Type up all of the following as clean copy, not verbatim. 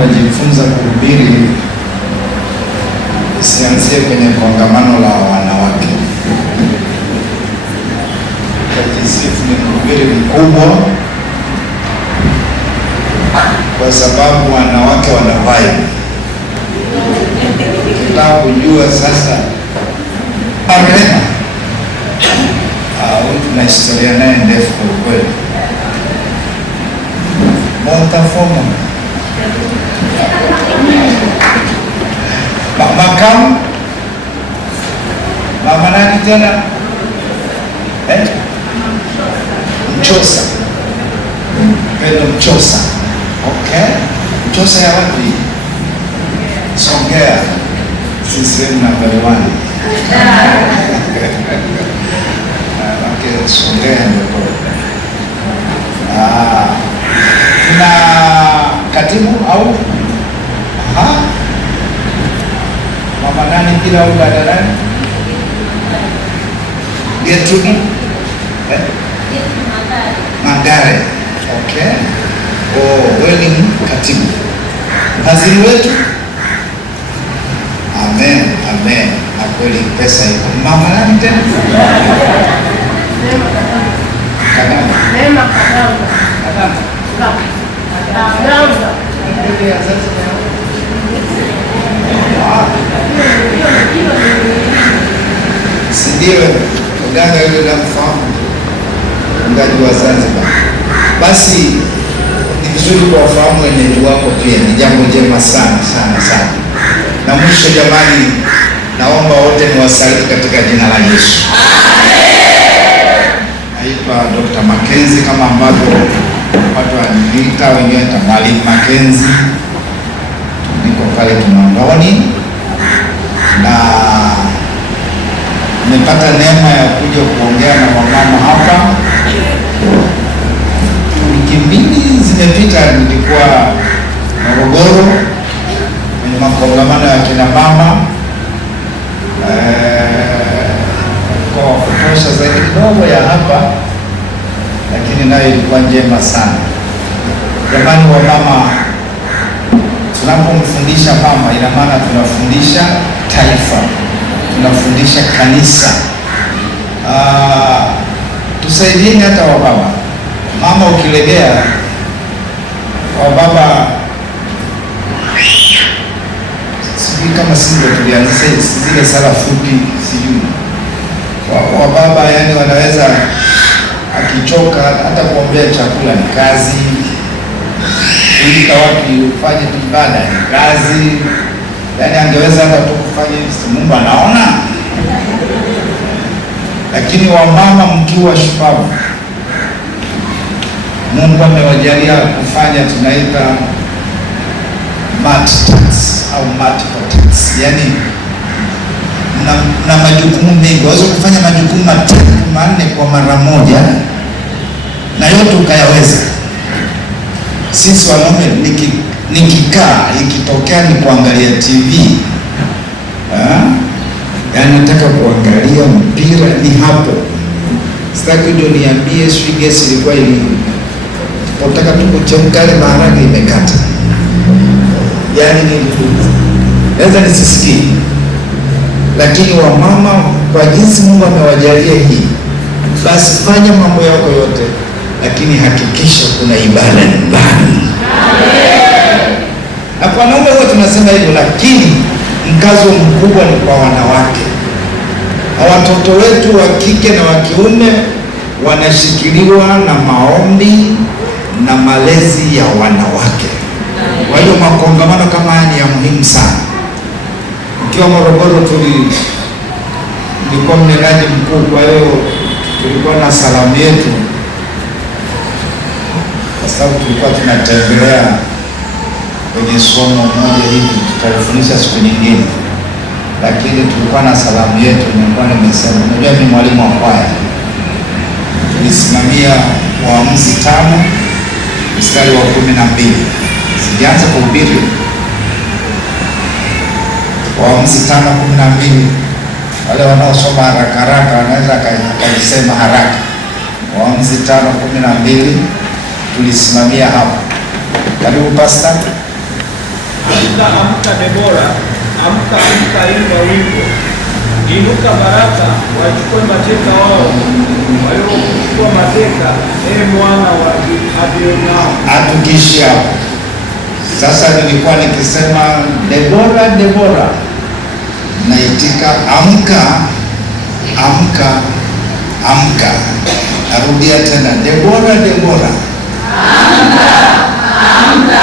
unajifunza kuhubiri, isianzie kwenye kongamano la wanawake. Tajisifu ni mhubiri mkubwa, kwa sababu wanawake wana vibe. Nataka kujua sasa Rehema, tuna historia naye ndefu kwa kweli. Montafomo makamu mama nani tena? Mchosa, Pendo Mchosa. Okay, Mchosa ya wapi? Songea, CCM number 1. Okay, Songea ndio. Tuna katibu au mama nani kila au dada nani? Gertrude Magare. Okay. Wewe ni katibu. Waziri wetu. Amen, amen. Na kweli pesa iko. Mama nani tena? Neema Sindiwe mganga yule namfahamu, mganga wa Zanzibar. Basi ni vizuri kuwafahamu wenyeji wako pia, ni jambo jema sana sana sana. Na mwisho jamani, naomba wote niwasaliti katika jina la Yesu. Naitwa Dr. Mackenzie kama ambavyo watu wananiita, wengine ni Mwalimu Mackenzie. Niko pale Kinondoni na nimepata neema ya kuja kuongea na wamama hapa. Wiki mbili zimepita nilikuwa Morogoro kwenye makongamano ya kina mama kwa kutosha zaidi kidogo ya hapa, lakini nayo ilikuwa njema sana. Jamani wa mama, tunapomfundisha mama ina maana tunafundisha taifa, tunafundisha kanisa. Tusaidieni hata wa baba. Mama ukilegea, wa baba sijui kama sisi tulianzisha zile sala fupi, sijui wa baba yani wanaweza akichoka hata kuombea chakula ni kazi, kuita watu ufanye ibada ni kazi. Yani angeweza hata tu kufanya hivi, Mungu anaona. Lakini wamama mkiwa shupavu, Mungu amewajalia kufanya tunaita multitask au multiple tasks. Yani na majukumu mengi, waweza kufanya majukumu 3-4 kwa mara moja na yote ukayaweza. Sisi wanaume nikikaa ikitokea ni kuangalia TV, yani nataka kuangalia mpira ni hapo. Sitaki ndio niambie sijui gesi ilikuwa nataka tu kuchemka ile maharage imekata. Yani naweza nisisikie. Lakini wamama kwa jinsi Mungu amewajalia hii, basi fanya mambo yako yote, lakini hakikisha kuna ibada nyumbani. Na kwa wanaume wote tunasema hivyo, lakini mkazo mkubwa ni kwa wanawake. Watoto wetu wa kike na wa kiume wanashikiliwa na maombi na malezi ya wanawake. Kwa hiyo makongamano kama haya ni ya muhimu sana. Ukiwa Morogoro tulikuwa mnenaji mkuu, kwa hiyo tulikuwa na salamu yetu, kwa sababu tulikuwa tunatembelea kwenye somo moja hivi, tutalifundisha siku nyingine, lakini tulikuwa na salamu yetu. Nilikuwa nimesema, unajua mimi mwalimu wa kwaya, tulisimamia Waamuzi 5 mstari wa 12. Sijaanza kuhubiri. Waamuzi 5:12. Wale wanaosoma haraka haraka wanaweza kujisema haraka. Waamuzi 5:12 tulisimamia hapa. Karibu pastor. amka amka Debora, amka amka imba wimbo. Inuka Baraka, wachukue mateka wao waliochukua mateka, mwana wa Abineri. Hatukishi hapo. Sasa nilikuwa nikisema Debora, Debora, naitika amka amka amka. Narudia tena Debora, Debora, amka amka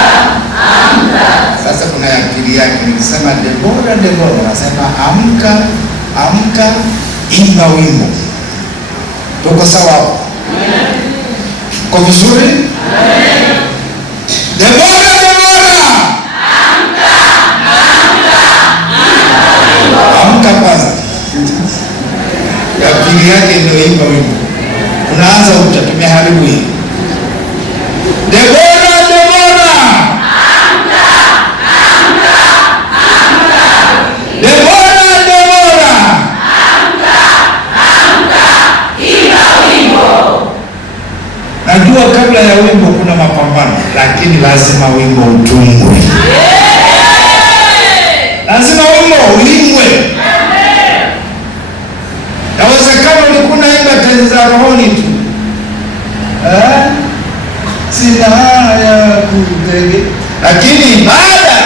amka. Sasa kuna ya pili yake, nikisema Debora, Debora, nasema amka amka, imba wimbo. Tuko sawa? Kwa vizuri? Debora, Debora, amka amka amka. Amka kwanza. Ya pili yake ndio imba wimbo. Unaanza utatumia haribu hii. Debora, Debora, amka amka amka. Debora, Debora, amka amka, imba wimbo. Najua kabla ya wimbo kuna mapambano, lakini lazima wimbo utungwe. Lazima wimbo uimbwe. Yawezekana ulikuwa unaimba tenzi za rohoni tu. Sina haya kutege. Lakini baada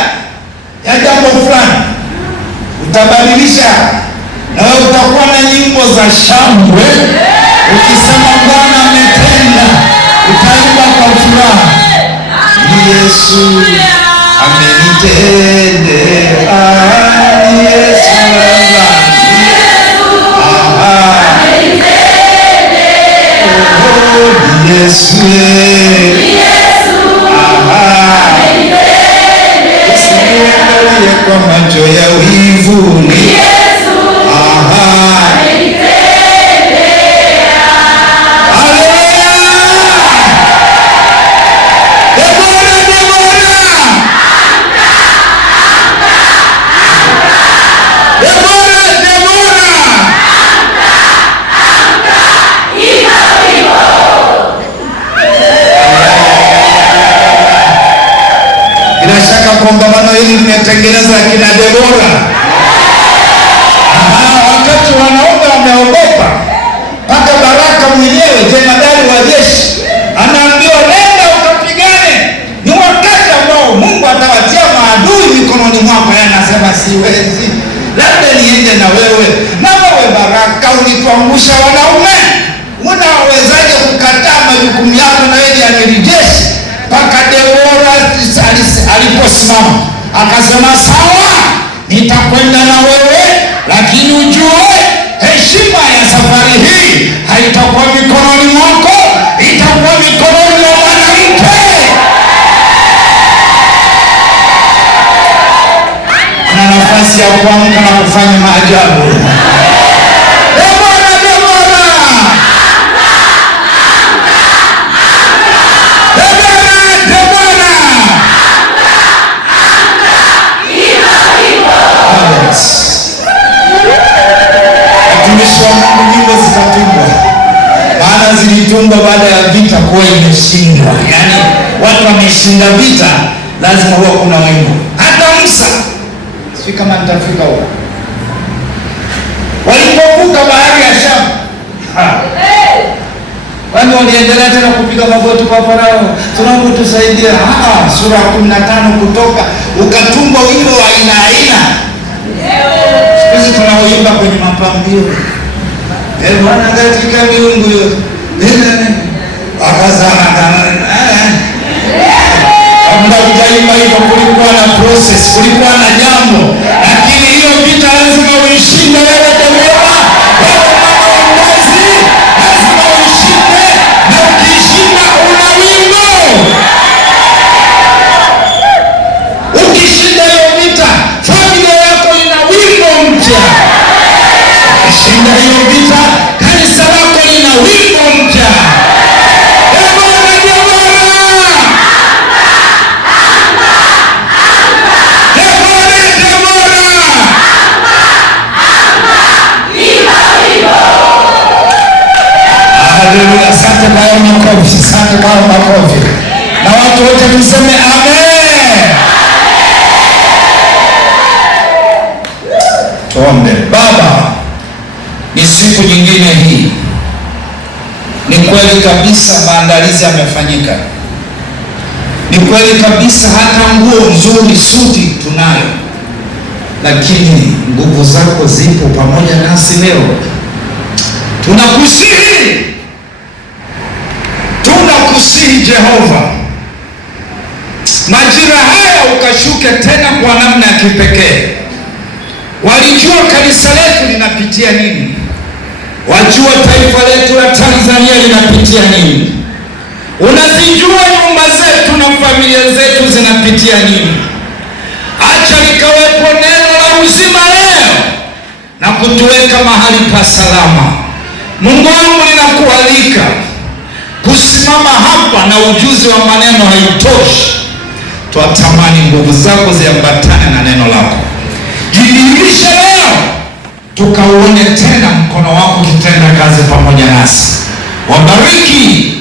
ya jambo fulani utabadilisha, na wewe utakuwa na nyimbo za shangwe. Ukisema Bwana ametenda, utaimba kwa furaha. Yesu amenitendea, Yesu Yesu, usiangalie kwa macho ya wivu. Yesu amenitendea. Haleluya! Debora, Debora, amka amka amka. Debora, Debora, amka amka, imba wimbo. Bila shaka kongamano hili limetengeneza kina Debora. Wakati wanaume wameogopa, mpaka Baraka mwenyewe jemadari wa jeshi anaambiwa nenda ukapigane. Ni wakati ambao Mungu atawatia maadui mikononi mwako. Anasema siwezi, labda niende na wewe. Na wewe Baraka ulituangusha wanaume, unawezaje kukataa majukumu yako na wewe ni jeshi? Mpaka Debora aliposimama akasema sawa, nitakwenda na wewe, lakini ujue heshima ya safari hii haitakuwa mikononi mwako, itakuwa mikononi mwa mwanamke. Ana nafasi ya kuamka na kufanya maajabu. Debora, Debora, watumishi wa Mungu, nyimbo zitatungwa, maana zilitungwa baada ya vita kuwa imeshindwa. Yaani watu wameshinda vita, lazima huwa kuna wimbo. Hata Musa, sijui kama nitafika huko, walipovuka bahari ya Shamu, wani waliendelea tena kupiga magoti kwa Farao, tunaomba tusaidie. Sura 15 Kutoka ukatungwa wimbo wa aina aina. Sisi tunaoimba kwenye mapambio, Bwana katika miungu yote wakazana kabla hujaimba hivyo, kulikuwa na process, kulikuwa na jambo. Lakini hiyo vita lazima uishinde wewe Debora, wewe mama wa ngazi, lazima uishinde, na ukishinda una wimbo. Ukishinda hiyo vita, familia yako ina wimbo mpya. Ukishinda hiyo vita, kanisa lako lina wimbo mpya. Debora, Debora, asante kwa makofi, asante kwa makofi. Na watu wote tuseme amen. Tuombe. Baba, ni siku nyingine hii. Ni kweli kabisa maandalizi yamefanyika. Ni kweli kabisa hata nguo nzuri, suti tunayo, lakini nguvu zako zipo pamoja nasi leo. Tunakusihi Jehova, majira haya ukashuke tena kwa namna ya kipekee. Walijua kanisa letu linapitia nini, wajua taifa letu la Tanzania linapitia nini, unazijua nyumba zetu na familia zetu zinapitia nini. Acha likawepo neno la uzima leo na kutuweka mahali pa salama. Mungu wangu, ninakualika kusimama hapa, na ujuzi wa maneno haitoshi. Twatamani nguvu zako ziambatane na neno lako. Jidhihirishe leo, tukauone tena mkono wako ukitenda kazi pamoja nasi. Wabariki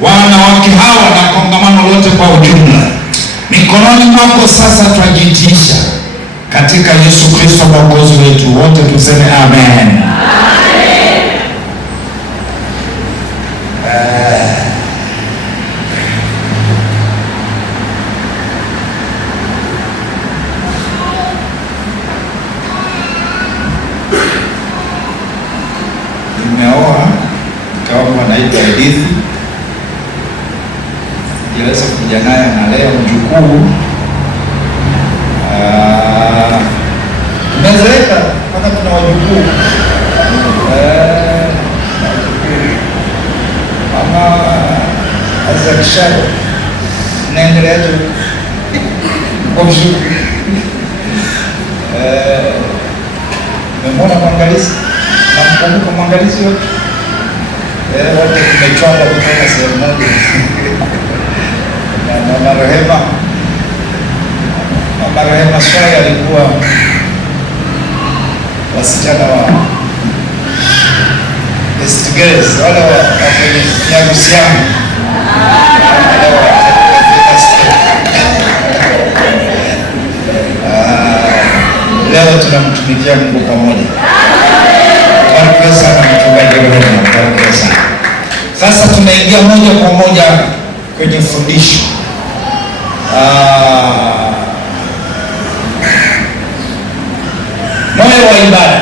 wanawake hawa na kongamano lote kwa ujumla. Mikononi mwako sasa twajitiisha, katika Yesu Kristo mwokozi wetu. Wote tuseme amen. Nimeoa kama naitwa Edithi, sijaweza kuja naye na leo mjukuu. Tumezeeka mpaka tuna wajukuu. Mama azakishado naendelea tu kwa mzuri. Memona mwangalizi, namkumbuka mwangalizi wote. Wote tumechonga kutoka sehemu moja. Mama Rehema Swai alikuwa wasichana wa Best Girls, wale wa kwenye nyarusi yangu. Leo tunamtumikia Mungu pamoja. Barikiwa sana mchungaji Rehema, barikiwa sana. Sasa tunaingia moja kwa moja kwenye fundisho. Moyo wa ibada.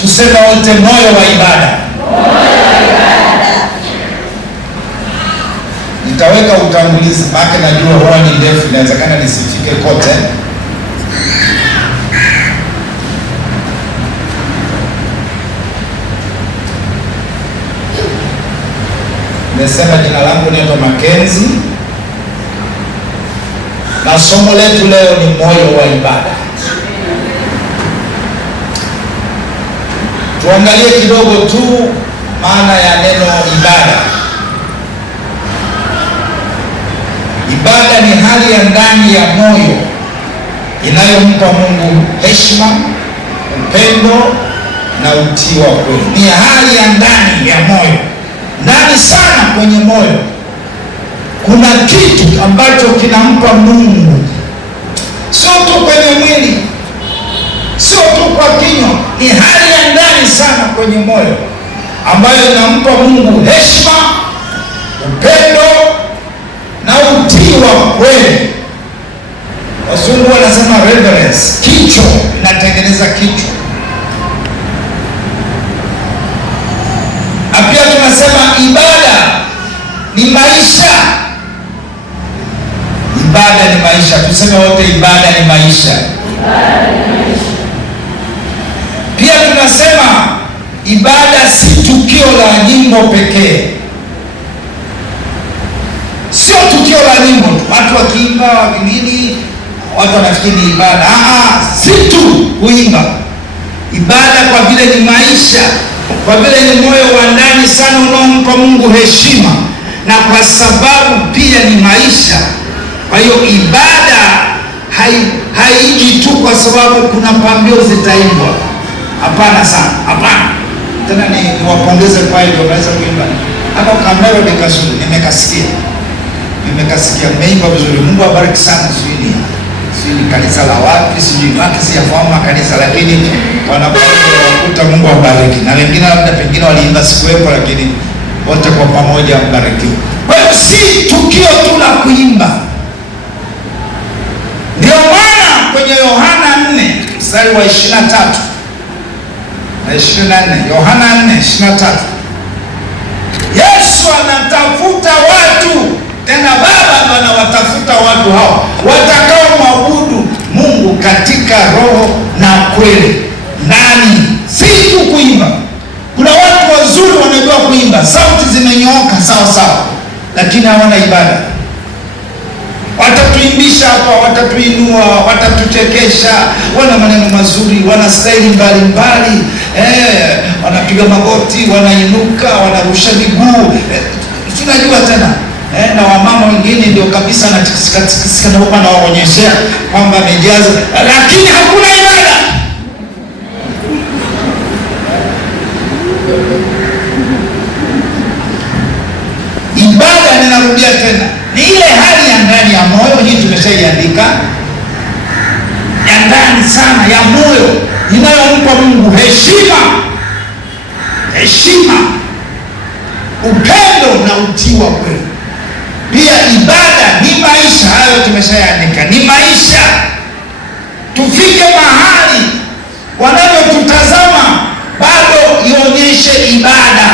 Tuseme wote, moyo wa ibada. Nitaweka utangulizi, maana najua huwa ni ndefu, inawezekana nisifike kote. Nimesema jina langu naitwa Makenzi, na somo letu leo ni moyo wa ibada. Tuangalie kidogo tu maana ya neno ibada. Ibada ni hali ya ndani ya moyo inayompa Mungu heshima, upendo na utii wa kweli. Ni hali ya ndani ya moyo, ndani sana kwenye moyo kuna kitu ambacho kinampa Mungu, sio tu kwenye mwili, sio tu kwa kinywa. Ni hali ya ndani sana kwenye moyo ambayo inampa Mungu heshima, upendo na utii wa kweli. Wazungu wanasema reverence. Kichwa inatengeneza kichwa, na pia tunasema ibada ni maisha. Ibada ni maisha. Tuseme wote, ibada ni maisha. Pia tunasema ibada si tukio la nyimbo pekee. Sio tukio la nyimbo tu, watu wakiimba nini watu wanafikiri ni ibada. Si tu kuimba. Ibada kwa vile ni maisha, kwa vile ni moyo wa ndani sana unaompa Mungu heshima, na kwa sababu pia ni maisha. Kwa hiyo ibada haiji tu kwa sababu kuna pambio zitaimbwa. Hapana sana, hapana. Tena niwapongeze kwa hiyo naweza kuimba. Hata kamera nimekasikia. Mmeimba vizuri. Mungu abariki sana. sijui kanisa la wapi, sijui wapi, sijafahamu kanisa, lakini wanakuta Mungu awabariki. Na wengine labda pengine waliimba sikuwepo, lakini wote kwa pamoja mbarikiwe. Kwa hiyo si tukio tu la kuimba. Ndio maana kwenye Yohana 4 mstari wa 23 na 24, Yohana 4:23, Yesu anatafuta watu, tena Baba ndo anawatafuta watu hao watakao mwabudu Mungu katika roho na kweli. Nani? Si tu kuimba. Kuna watu wazuri wanajua kuimba, sauti zimenyooka sawa sawa, lakini hawana ibada. Watatuimbisha hapa, watatuinua, watatuchekesha, wana maneno mazuri, wana staili mbalimbali, wanapiga magoti, wanainuka, wanarusha miguu, tunajua tena. Na wamama wengine ndio kabisa anatikisika na huko anawaonyeshea kwamba amejaza, lakini hakuna ibada. Ibada, ninarudia tena, ni ile hali ya ndani ya moyo. Hii tumeshaiandika, ya ndani sana ya moyo, inayompa Mungu heshima, upendo na utii wa kweli. Pia ibada ni maisha, hayo tumeshaandika, ni maisha. Tufike mahali wanavyotutazama bado ionyeshe ibada,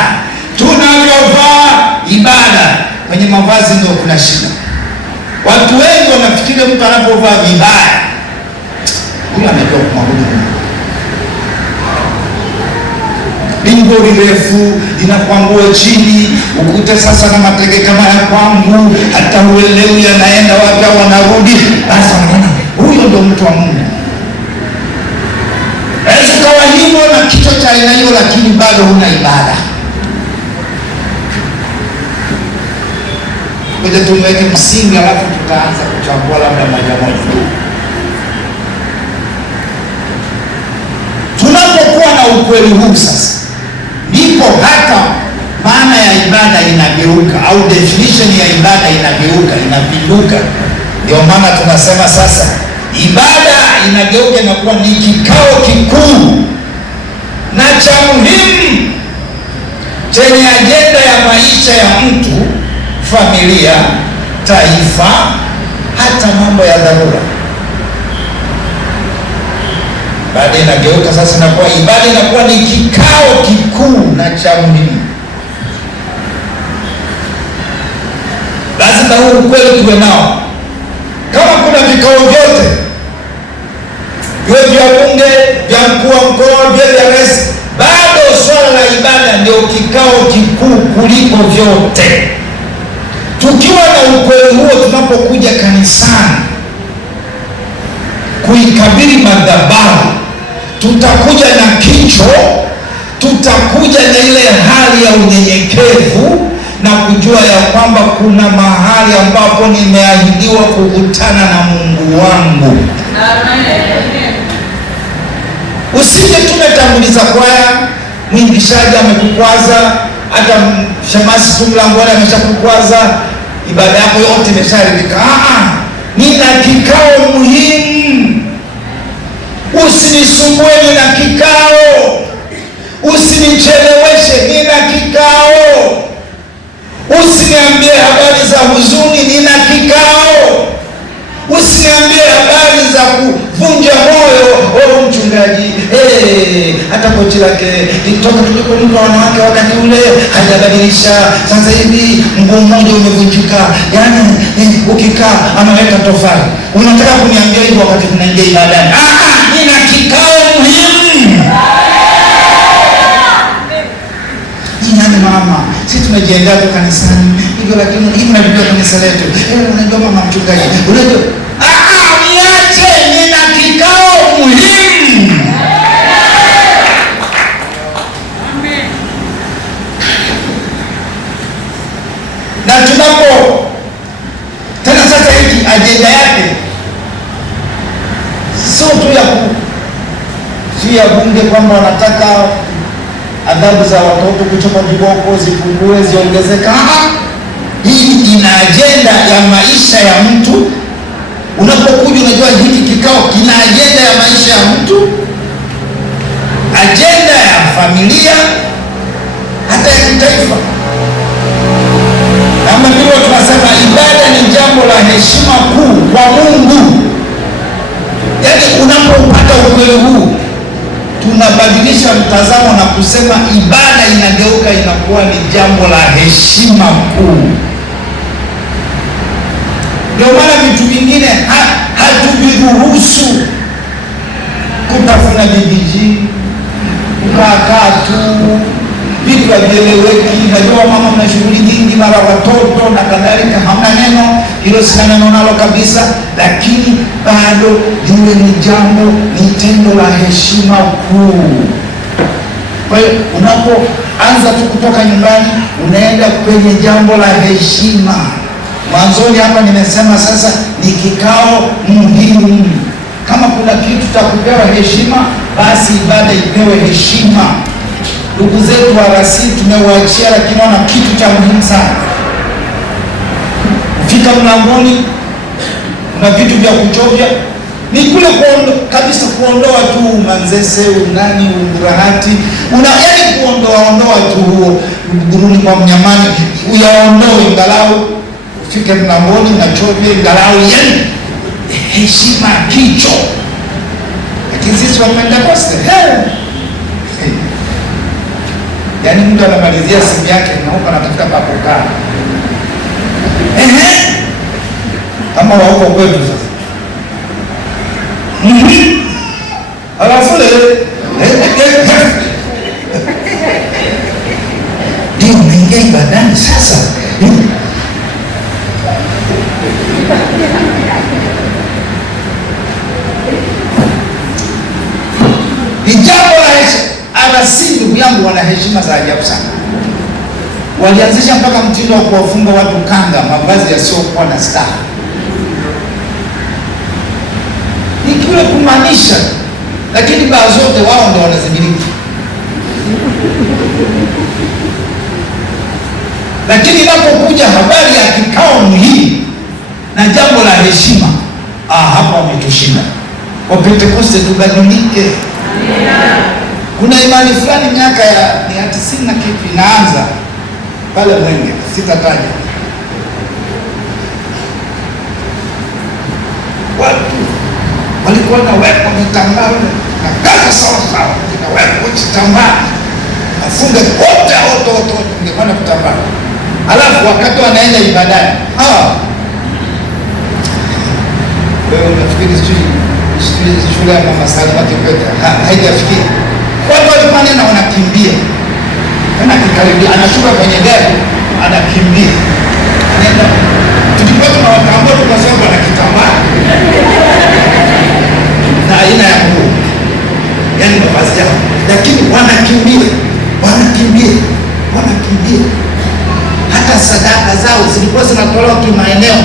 tunavyovaa ibada. Kwenye mavazi ndio kuna shida. Watu wengi wanafikiri mtu anapovaa vibaya huyo anajua kumwabudu Mungu. Lingo refu linakuwa nguo chini, ukute sasa na matege kama ya kwangu, hata uelewi anaenda wapi au wanarudi. Basi wanaona huyo ndio mtu wa Mungu. Naweza kawa hivyo na kichwa cha aina hiyo, lakini bado huna ibada. Ngoja tuweke msingi, alafu tutaanza kuchambua labda moja moja. Tunapokuwa na ukweli huu sasa, ndipo hata maana ya ibada inageuka, au definition ya ibada inageuka, inapinduka. Ndio maana tunasema sasa ibada inageuka, inakuwa ni kikao kikuu na cha muhimu chenye ajenda ya maisha ya mtu, familia, taifa, hata mambo ya dharura. Baada inageuka sasa, inakuwa ibada inakuwa ni kikao kikuu na cha muhimu. Lazima huu ukweli tuwe nao. Kama kuna vikao vyote, viwe vya bunge, vya mkuu wa mkoa, vya rais, bado swala la ibada ndio kikao kikuu kuliko vyote. Tukiwa na ukweli huo, tunapokuja kanisani kuikabili madhabahu, tutakuja na kicho, tutakuja na ile hali ya unyenyekevu na kujua ya kwamba kuna mahali ambapo nimeahidiwa kukutana na Mungu wangu. Usije tumetanguliza kwaya, mwingishaji amekukwaza, hata shemasi tu mlangoni ameshakukwaza, ibada yako yote imeshaharibika. Nina kikao muhimu. Usinisumbue, nina kikao. Usinicheleweshe, nina kikao. Usiniambie habari za huzuni, nina kikao. Usiniambie habari za kuvunja moyo. Mchungaji, hata kochi lake toka tulipokuwa wanawake wakati ule hajabadilisha, sasa hivi mguu mmoja umevunjika, yaani ukikaa ameweka tofali. Unataka kuniambia hivyo wakati tunaingia ibadani? Nina kikao muhimu. Nani mama, sisi tumejiandaa tu kanisani hivyo, lakini hivi tunajua kanisa letu. Unajua mama mchungaji, unajua niache, nina kikao muhimu. Na tunapo tena sasa, hiki ajenda yake sio tu ya bunge kwamba wanataka adhabu za watoto kuchoma viboko zipungue, ziongezeka. Hii ina ajenda ya maisha ya mtu, Unapokuja unajua hiki kikao kina ajenda ya maisha ya mtu, ajenda ya familia, hata ya kitaifa. Kama ndivyo tunasema ibada ni jambo la heshima kuu kwa Mungu. Yaani unapopata ukweli huu, tunabadilisha mtazamo na kusema ibada inageuka inakuwa ni jambo la heshima kuu. Ndio maana vitu vingine hatuviruhusu. Kutafuna bibiji, kukaa tu, vitu havieleweki. Najua mama mna shughuli nyingi, mara watoto na kadhalika, hamna neno hilo, sina neno nalo kabisa, lakini bado lile ni jambo, ni tendo la heshima kuu. Kwa hiyo unapoanza tu kutoka nyumbani unaenda kwenye jambo la heshima. Mwanzoni hapa nimesema sasa ni kikao muhimu. Kama kuna kitu cha kupewa heshima, basi ibada ipewe heshima. Ndugu zetu wa RC tumewaachia, lakini wana kitu cha muhimu sana. Kufika mlangoni na vitu vya kuchovya ni kule kabisa kuondoa tu manzese, unani, urahati, yaani kuondoa tu huo guruni kwa mnyamani, uyaondoe ingalau ufike mlangoni na chovya ingalau, yaani heshima kicho. Lakini sisi wa Pentekoste, yaani mtu anamalizia simu yake na huko anatafuta pa kukaa. Kama wa huko kwetu sasa. Alafu ndio unaingia ibadani sasa. Ni jambo la heshima. RC ndugu yangu wana heshima za ajabu sana. Walianzisha mpaka mtindo wa kuwafunga watu kanga, mavazi yasiokuwa na staha. Ni kule kumaanisha, lakini baa zote wao ndio wanazimiliki. Lakini inapokuja habari ya kikao muhimu na jambo la heshima, hapa wametushinda. Kwa Pentekoste tubadilike. Kuna imani fulani miaka ya 90 na kitu inaanza pale Mwenge, sitataja. Watu walikuwa na weko vitambaa na kaza sawa, na weko kitambaa afunge wote ungepanda kutambaa. Alafu wakati wanaenda ibadani, wewe unafikiri shule ya Mama Salma Kikwete haijafikia. Watu walipanda na wanakimbia. Anakikaribia, anashuka kwenye gari, anakimbia. Anaenda. Tulikuwa tunawatambua tukasema wana kitambaa. Na aina ya nguo. Yaani mavazi yao. Lakini wanakimbia. Hata sadaka zao zilikuwa zinatolewa kimaeneo.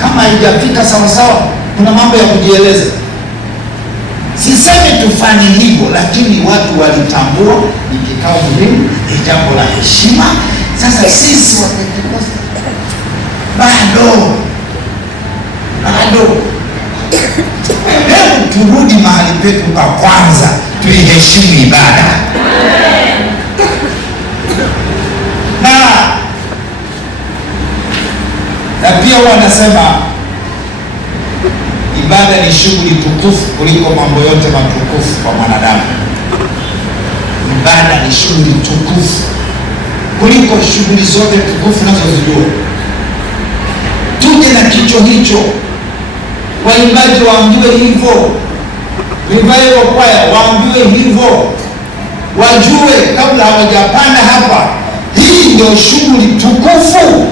Kama haijafika sawasawa, kuna mambo ya kujieleza. Sisemi tufanye hivyo, lakini watu walitambua ni kikao muhimu, ni jambo la heshima. Sasa sisi wa Pentekoste bado hebu turudi mahali petu pa kwanza, tuiheshimu ibada. Na pia wanasema ibada ni shughuli tukufu kuliko mambo yote matukufu kwa mwanadamu. Ibada ni shughuli tukufu kuliko shughuli zote tukufu nazozijua. Tuje na kicho hicho. Waimbaji waambiwe hivyo, revival choir waambiwe hivyo, wajue kabla hawajapanda hapa, hii ndio shughuli tukufu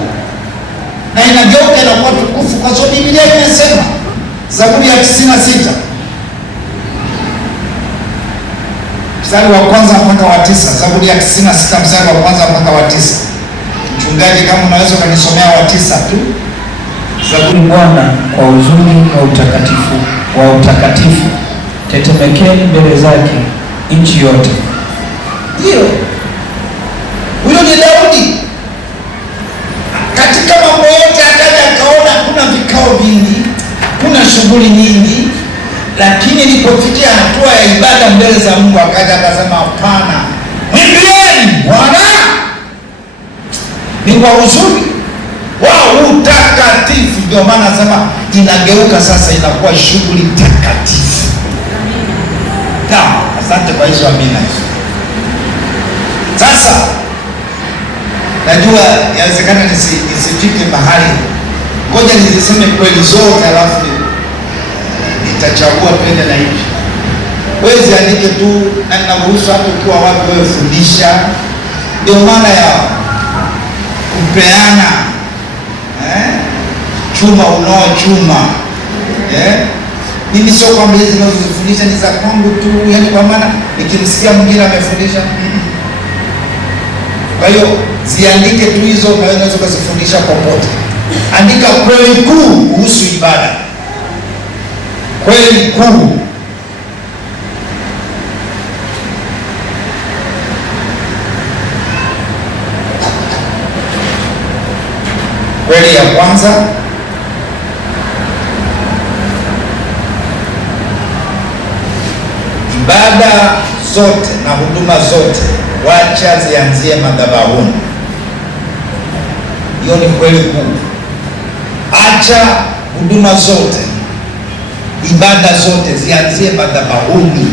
na inageuka inakuwa tukufu kwa sababu Biblia imesema. Zaburi ya 96 mstari wa kwanza mpaka wa 9. Zaburi ya 96 mstari wa kwanza mpaka wa 9. Mchungaji, kama unaweza kanisomea wa 9 tu. Zaburi. Bwana kwa uzuri wa utakatifu, tetemekeni mbele zake nchi yote. Ndio huyo ni Daudi. Katika mambo yote akaja akaona kuna vikao vingi, ibada mbele za Mungu, akaja akasema hapana, mwimbieni Bwana. Ni kwa uzuri wa utakatifu. Ndio maana nasema inageuka sasa, inakuwa shughuli takatifu. Asante kwa hizo amina hizo. Sasa najua yawezekana nisifike mahali, ngoja niziseme kweli zote, alafu nitachagua twende na hivi. Wewe ziandike tu, na ninaruhusu hata ukiwa wapi wewe fundisha. Ndio maana ya kupeana chuma unoa chuma. Mimi sio kwamba hizi ninazofundisha ni za kwangu tu, yani kwa maana nikimsikia mwingine amefundisha. Kwa hiyo ziandike tu hizo, na wewe unaweza kuzifundisha popote. Andika kweli kuu kuhusu ibada. Kweli kuu. Kweli ya kwanza, ibada zote na huduma zote wacha zianzie madhabahuni. Hiyo ni kweli kuu. Acha huduma zote, ibada zote zianzie madhabahuni.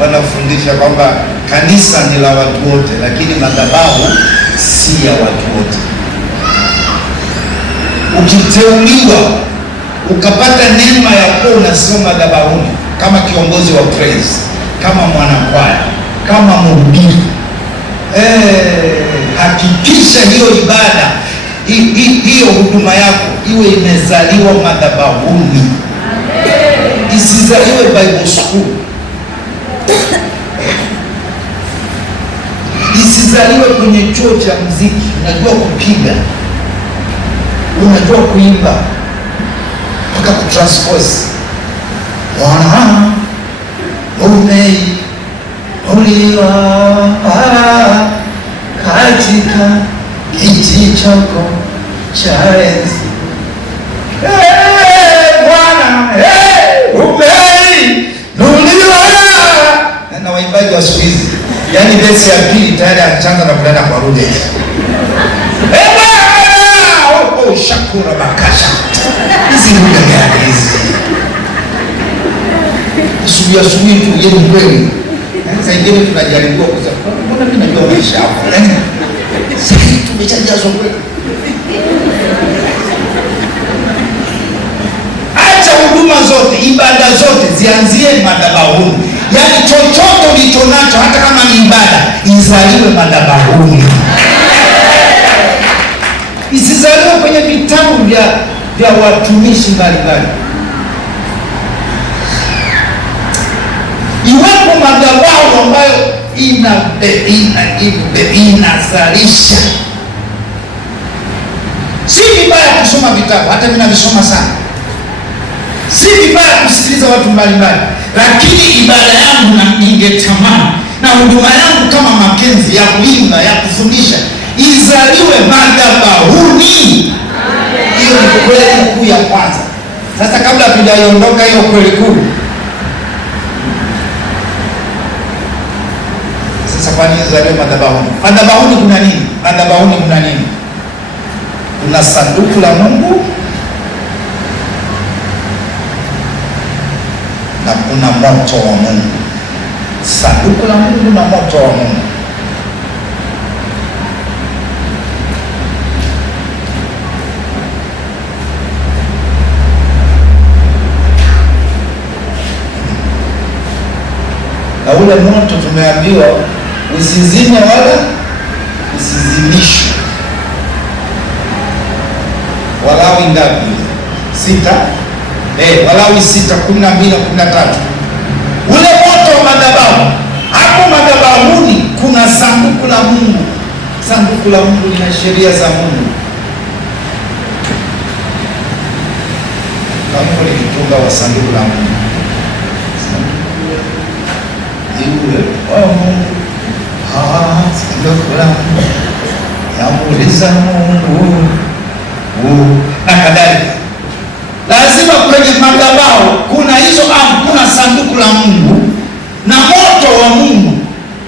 Wanafundisha kwamba kanisa ni la watu wote, lakini madhabahu si ya watu wote. Ukiteuliwa ukapata neema ya kuwa unasimama madhabahuni kama kiongozi wa praise, kama mwanakwaya, kama mhubiri, hakikisha hiyo ibada, hiyo huduma yako iwe imezaliwa madhabahuni. Isizaliwe Bible school, isizaliwe kwenye chuo cha muziki. Unajua kupiga, unajua kuimba, mpaka kutranspose. Bwana umeinuliwa katika kiti chako cha enzi. Bwana umeinuliwa. Na waimbaji wa siku hizi, yaani besi ya pili tayari anachanga na kulala kwa lugha hiyo. Shakura bakasha. Hizi lugha gani hizi? Subia tu yeye kweli. Sasa ingine tunajaribu kusema, mbona mimi najua maisha hapo. Yaani sisi tumechajazwa kweli. Acha huduma zote, ibada zote zianzie madhabahuni. Yaani chochote ulichonacho, hata kama ni ibada, izaliwe madhabahuni. Isizaliwe kwenye vitabu vya watumishi mbalimbali. Iwepo madhabahu ambayo inazalisha. Si vibaya kusoma vitabu, hata mimi navisoma sana. Si vibaya kusikiliza watu mbalimbali, lakini ibada yangu na ningetamani na huduma yangu kama Makenzi ya kuimba, ya kufundisha, izaliwe madhabahuni. Hiyo ni kweli kuu ya kwanza. Sasa kabla tujaiondoka hiyo kweli kuu, sasa kwa nini izaliwe madhabahuni? Madhabahuni kuna nini? Madhabahuni kuna nini? Kuna sanduku la Mungu na kuna moto wa Mungu. Sanduku la Mungu na moto wa Mungu. Na ule moto tumeambiwa usizime wala usizimishwe. Walawi ngapi? 6. Walawi 6, 12 na 13. Ule moto wa madhabahu, hapo madhabahuni kuna sanduku la Mungu. Sanduku la Mungu lina sheria za Mungu. Kama ni kitunga wa sanduku la Mungu. Iwe Mungu, sanduku la Mungu, amri za Mungu, na kadhalika. Lazima madhabahu kuna hizo kuna sanduku la Mungu na moto wa Mungu,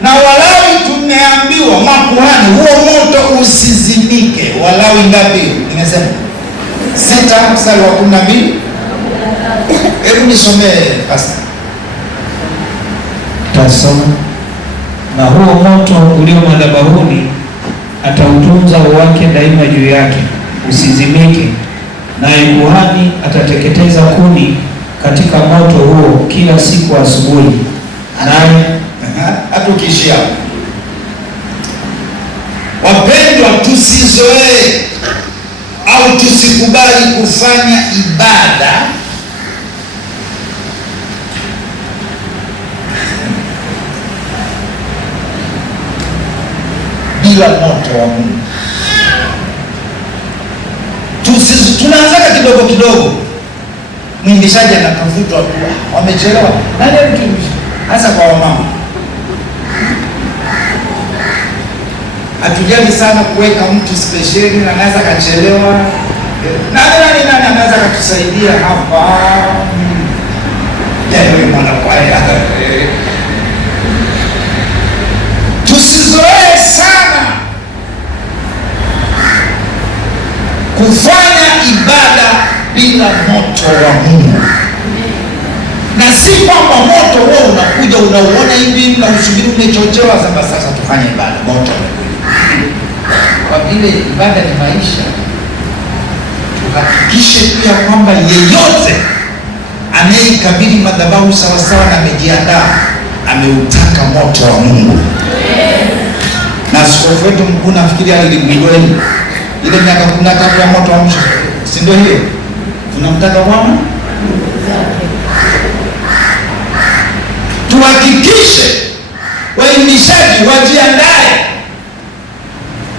na Walawi tumeambiwa makuhani, huo moto usizimike. Walawi ngapi? Nimesema 6 mstari wa 12. Hebu nisomee pastor. Tasoma. Na huo moto ulio madhabahuni atautunza wake daima juu yake, usizimike, naye kuhani atateketeza kuni katika moto huo kila siku asubuhi. Naye hatukishia. Wapendwa, tusizoee au tusikubali kufanya ibada bila moto wa Mungu. Tunaanza kidogo kidogo, mwimbishaji anatafutwa tu, wamechelewa. Nani mtumishi? Hasa kwa wamama, hatujali sana kuweka mtu speciali na anaweza kachelewa. Nani anaweza katusaidia hapa? Yaani mwana kwaya. Tusizoee sana kufanya ibada bila moto wa Mungu. Na si kwamba moto huo unakuja unauona hivi na usubiri umechochewa sasa tufanye ibada, moto kwa vile ibada ni maisha. Tuhakikishe pia kwamba yeyote anayeikabili madhabahu sawasawa na amejiandaa, ameutaka moto wa Mungu. Na askofu wetu mkuu nafikiri aligundua ile miaka 13 ya moto wa Mungu, si ndio hiyo? Tunamtaka Bwana. Tuhakikishe waimishaji wajiandae,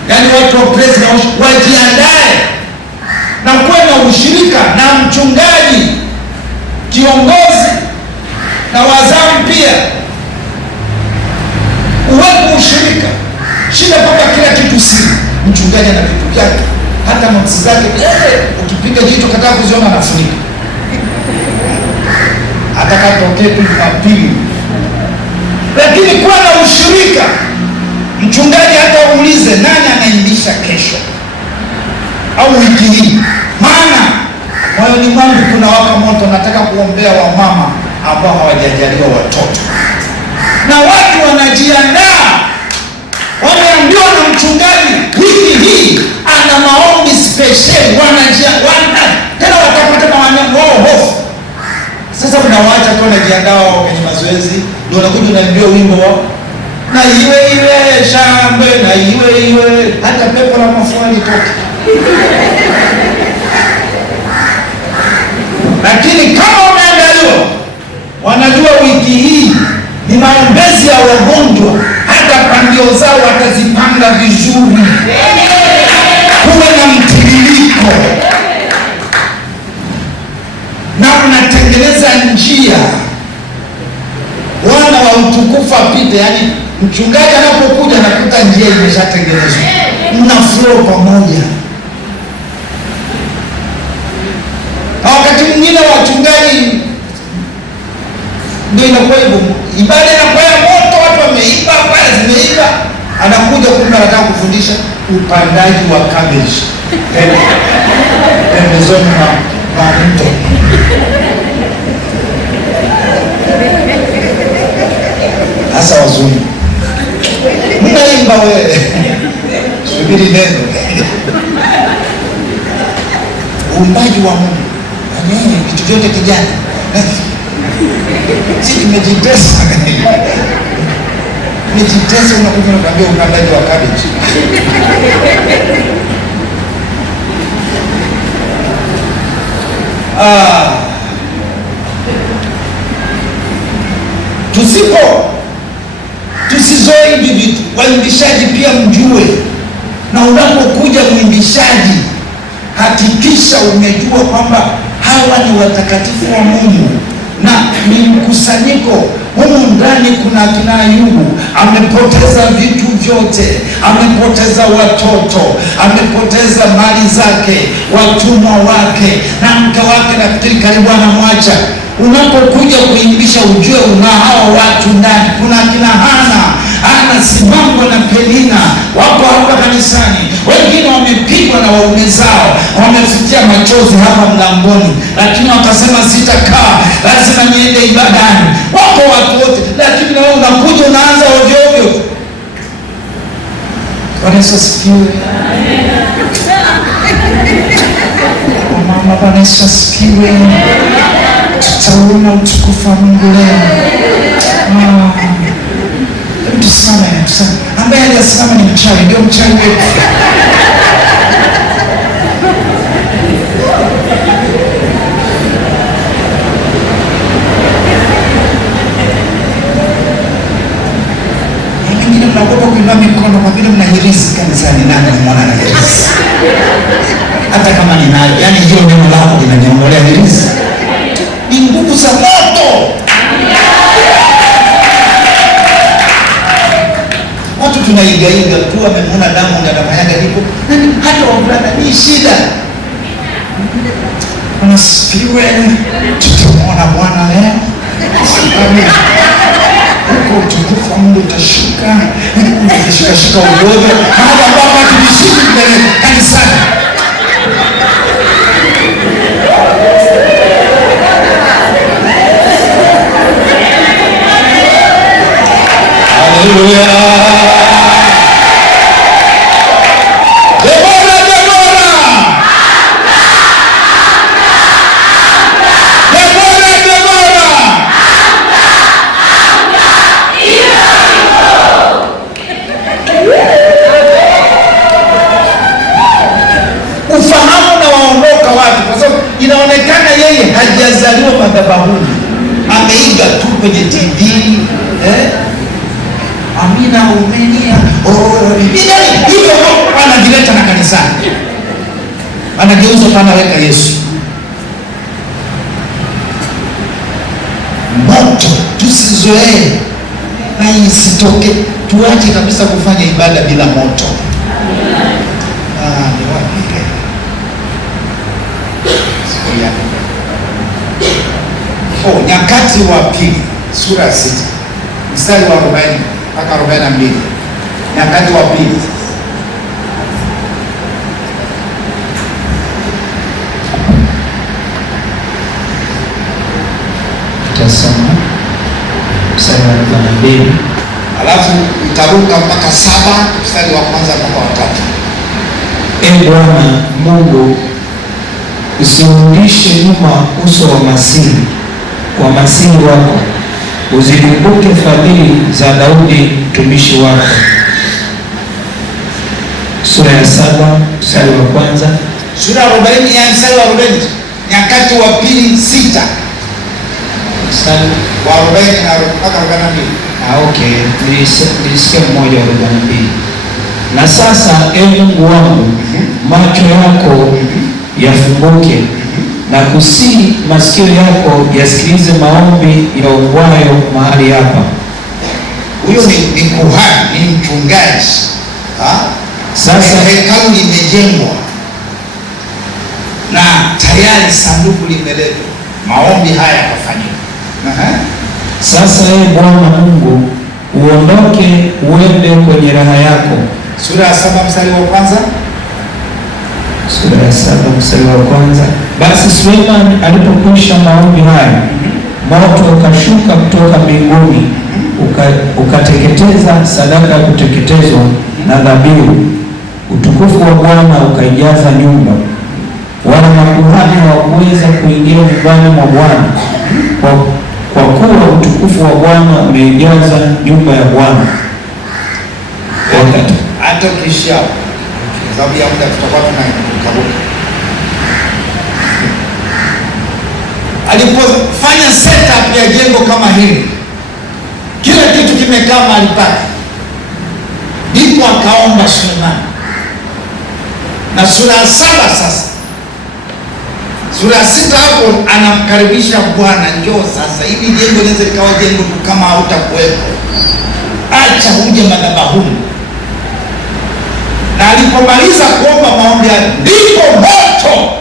yaani watu wa praise na wajiandae na kuwe na ushirika na mchungaji, kiongozi na wazamu pia, uwepo ushirika. Shida kwamba kila kitu si mchungaji na vitu vyake, hata mamsi zake ukipiga jicho kataka kuziona nafunika, atakatokea tu Jumapili. Lakini kuwa na ushirika, mchungaji hata uulize nani anaimbisha kesho au wiki hii, maana moyoni mwangu kuna waka moto. Nataka kuombea wamama ambao hawajajaliwa watoto, na watu wanajiandaa, wameambiwa na mchungaji wiki hii ana maombi special, wanajiandaa tena watapata na wao hofu. Sasa unawaacha tu wanajiandaa kwenye mazoezi, ndio unakuja unaimbiwa wimbo wa na iwe shangwe na iwe hata pepo la mafua litoke. Lakini kama umeandaliwa, wanajua wiki hii ni maombezi ya wagonjwa, hata pandio zao watazipanga vizuri, kuwe na mtiririko na unatengeneza njia Bwana wa utukufu apite. Yaani mchungaji anapokuja nakuta njia imeshatengenezwa, mna flow pamoja. Na wakati mwingine wachungaji ndio inakuwa hivyo, ibada inakuwa ya moto, watu wameiba, kwaya zimeiba, anakuja kumbe anataka kufundisha upandaji wa cabbage pembezoni mwa mto. Hasa wazungu, mnaimba wewe, subiri neno. Uumbaji wa Mungu, vitu vyote kijani, si tumejitesa. Umejitesa, unakuja unatuambia upandaji wa cabbage. Tusizoe hivi vitu. Waimbishaji pia mjue, na unapokuja mwimbishaji hakikisha umejua kwamba hawa ni watakatifu wa Mungu na ni mkusanyiko Humu ndani kuna akina Ayubu, amepoteza vitu vyote, amepoteza watoto, amepoteza mali zake, watumwa wake na mke wake, nafikiri karibu anamwacha. Unapokuja kuimbisha ujue una hao watu ndani. Kuna akina Hana, Simango na Penina wako hapa kanisani, wengine wamepigwa na waume zao, wamefikia machozi hapa mlangoni, lakini wakasema sitakaa, lazima niende ibadani. Wako watu wote, lakini wewe unakuja unaanza ovyo ovyo. Bwana Yesu asifiwe. Mama, Bwana Yesu asifiwe. Tutaona utukufu wa Mungu leo. Tusimame. Ambaye aliyesimama ni mchawi, ndio mchawi wetu. Wengine mnaogopa kuinua mikono kwa vile mnahirizi kanisani. Nani mwana na hirizi? Hata kama ninayo, yani hilo neno lako linaniondolea hirizi. Ni nguvu za moto. Watu tunaigaiga tu, amemwona damu na anafanyaga hivyo. Hata wavulana ni shida. Unasifiwe. Tutamwona Bwana leo. Huko utukufu wa Mungu utashuka. Utashika udogo. Hata baba tujishike mbele kanisani. Haleluya. Ufahamu na waondoka watu, kwa sababu inaonekana yeye hajazaliwa madhabahuni, ameiga tu kwenye TV. Amina, umenia hivyo anajileta na kanisani, anageuza panaweka Yesu. Moto tusizoee na isitoke, tuache kabisa kufanya ibada bila moto. Nyakati wa Pili sura 6 mstari wa 40 mpaka 42. Nyakati wa Pili. Tutasoma mstari wa 42, alafu itaruka mpaka 7 mstari wa kwanza mpaka 3. Ee Bwana Mungu, usiurudishe nyuma uso wa masihi kwa masihi wako, uzikumbuke fadhili za Daudi mtumishi wako. Sura ya 7 mstari wa kwanza. Sura 40 ya mstari wa 40. Nyakati wa Pili 6 mstari wa 40 na mpaka 42. Okay, nilisikia mmoja wa 42. Na sasa ee Mungu wangu, macho yako yafumbuke na kusihi masikio yako yasikilize maombi ya ungwayo mahali hapa. Huyo ni kuhani, ni mchungaji. Sasa hekalu limejengwa na tayari sanduku limeletwa, maombi haya yafanyika. Sasa ee Bwana Mungu, uondoke uende kwenye raha yako. Sura ya 7 mstari wa kwanza. Sura ya 7 mstari wa kwanza. Basi Suleiman alipokwisha maombi haya, moto ukashuka kutoka mbinguni, ukateketeza sadaka ya kuteketezwa na dhabihu. Utukufu wa Bwana ukaijaza nyumba, wala makuhani hawakuweza kuingia nyumbani mwa Bwana, kwa kuwa utukufu wa Bwana umeijaza nyumba ya Bwana. Hata kisha sababu ya muda tutakuwa tunakabuka. Alipofanya setup ya jengo kama hili, kila kitu kimekaa mahali pake, ndipo akaomba Suleiman. Na sura ya 7 sasa, sura ya 6 hapo anamkaribisha Bwana, njoo sasa, ili jengo linaweza likawa jengo tu kama hautakuwepo, acha uje madhabahuni. Na alipomaliza kuomba maombi yake, ndipo moto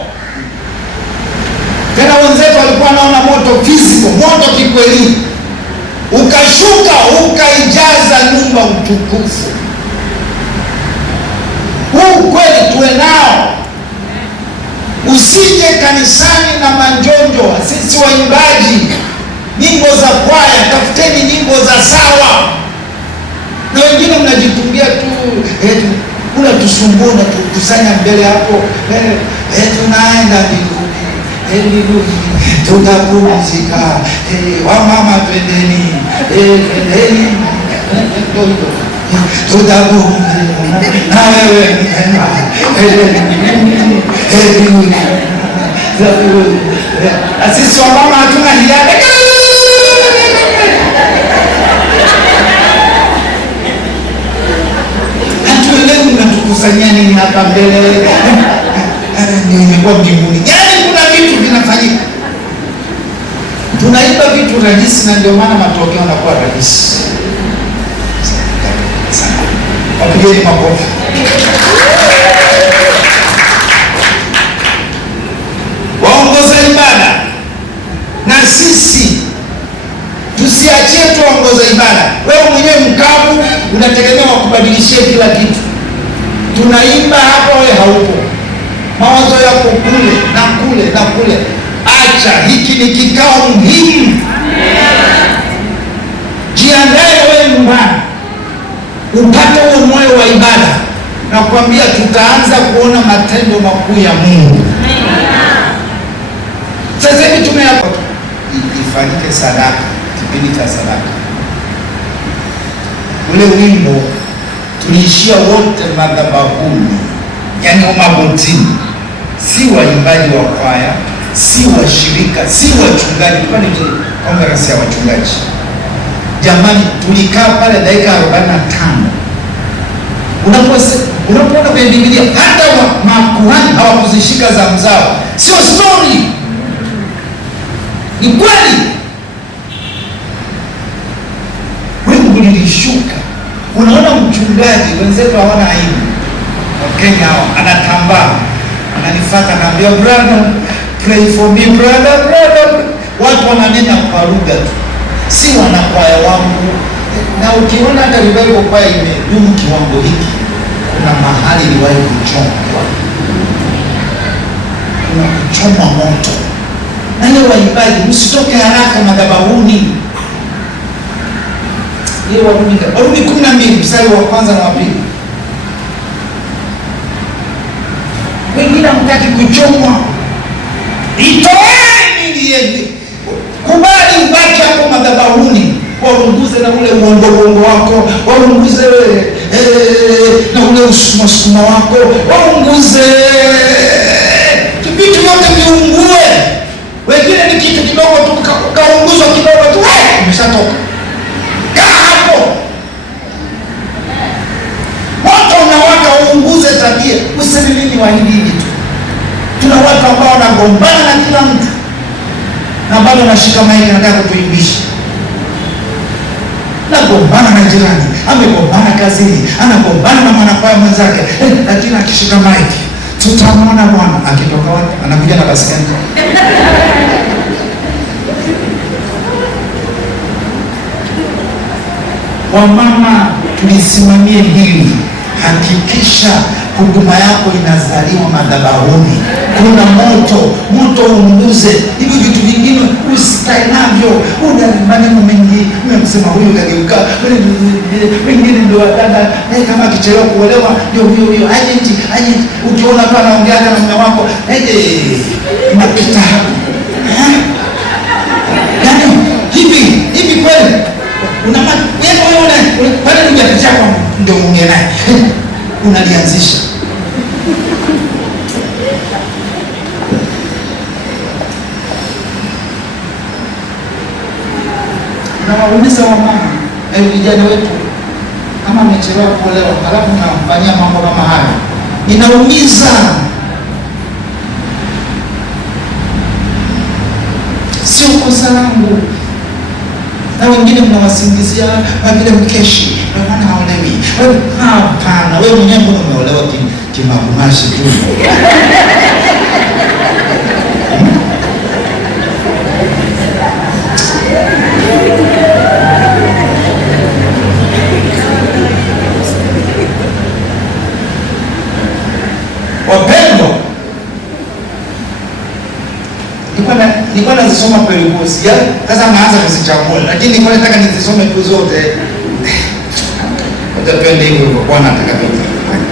tena. Wenzetu walikuwa wanaona moto physical, moto kikweli, ukashuka ukaijaza nyumba utukufu. Huu kweli tuwe nao. Usije kanisani na manjonjo. Sisi waimbaji nyimbo za kwaya, tafuteni nyimbo za sawa, na wengine mnajitungia tu kuna tusumbua na tukusanya mbele hapo, tunaenda mbinguni, tutapumzika, wamama twendeni, tutapumzika na wewe sisi wamama hatuna hiari. Hatuelewi mnatukusanyia nini hapa mbele, nimekuwa mbinguni. Yaani kuna vitu vinafanyika, tunaiba vitu rahisi, na ndio maana matokeo yanakuwa rahisi. Wapigeni makofi. Waongoza ibada, na sisi tusiachie tu waongoza ibada. Wewe mwenyewe mkavu unategemea wakubadilishie kila kitu. Tunaimba hapa, wewe haupo, mawazo yako kule na kule na kule. Acha, hiki ni kikao muhimu. Jiandae wewe nyumbani, upate huo moyo wa ibada, na kuambia tutaanza kuona matendo makuu ya Mungu. Sasa hivi tumeyapa ifanyike sadaka, kipindi cha sadaka. Ule wimbo tuliishia wote madhabahuni, yani magotini. Si waimbaji wa kwaya, si washirika, si wachungaji, kwani konferensi ya wachungaji. Jamani, tulikaa pale dakika 45. Unapoona kwenye Biblia hata makuhani hawakuzishika zamu zao, sio story, ni kweli. Wingu lilishuka. Unaona mchungaji wenzetu hawana aibu. Wakenya hao anatambaa, ananifuata, anaambia brother pray for me, brother. Watu wananena kwa lugha tu, si wanakwaya wangu. Na ukiona hata revival kwaya imedumu kiwango hiki, kuna mahali iliwahi kuchomwa, kuna kuchomwa moto. Na leo waimbaji, msitoke haraka madhabahuni. Leo Warumi 12 mstari wa kwanza na wa pili. Wengine hamtaki kuchomwa. Itoeni miili yenu. Kubali ubaki hapo madhabahuni, waunguze na ule uongo wako, waunguze na ule usuma wako, waunguze vitu vyote viungue. Wengine ni kitu kidogo tu, kaunguzwa kidogo tu, umeshatoka. Kaa hapo, moto unawaka, uunguze tabia. Useme mimi wahidi tu. Tuna watu ambao wanagombana na kila mtu, na bado nashika maiki nataka kuimbisha. Nagombana na jirani, amegombana kazini, anagombana na mwanakwaya mwenzake, lakini akishika maiki tutamwona Bwana akitoka wapi, anakuja na basikeli. Wamama, tulisimamie hili. Hakikisha huduma yako inazaliwa madhabahuni. Kuna moto uunguze. Hivi vitu vingine usikae navyo. Una maneno mengi, umemsema huyu kageuka, wengine ndio wadada, kama akichelewa kuolewa ndio huyo agent. Ukiona tu anaongea na mume wako, unapita hapo. Yaani hivi kweli wewe pale ungepitia kwa ndio mume naye unalianzisha. Na wauliza wamama, vijana wetu, kama amechelewa kuolewa halafu namfanyia mambo kama haya, inaumiza. langu. Na wengine mnawasingizia vile mkeshi, ndio maana haolewi. Hapana, wewe mwenyewe mbona umeolewa kimagumashi tu? Wapendwa, nilikuwa nazisoma Perikosi. Sasa naanza kuzichambua, lakini nilikuwa nataka nizisome tu zote. Wacha twende hivyo kwa Bwana ataka tufanye.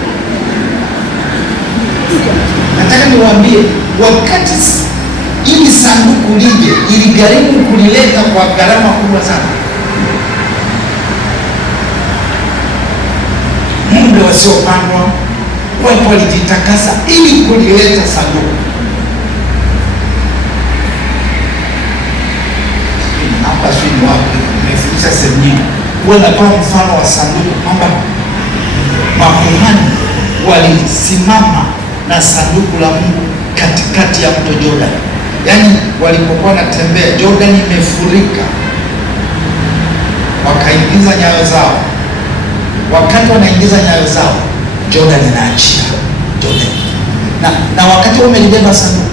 Nataka niwaambie, wakati ili sanduku lije, iligharimu kulileta kwa gharama kubwa sana. Muda wasiopangwa, watu walijitakasa ili kulileta sanduku. Hapa sio wapi, nimefundisha sehemu nyingi. Natoa mfano wa sanduku kwamba makuhani walisimama na sanduku la Mungu katikati ya mto Jordan. Yaani walipokuwa natembea, Jordan imefurika, wakaingiza nyayo zao. Wakati wanaingiza nyayo zao, Jordan inaachia Jordan. Na wakati wamelibeba sanduku,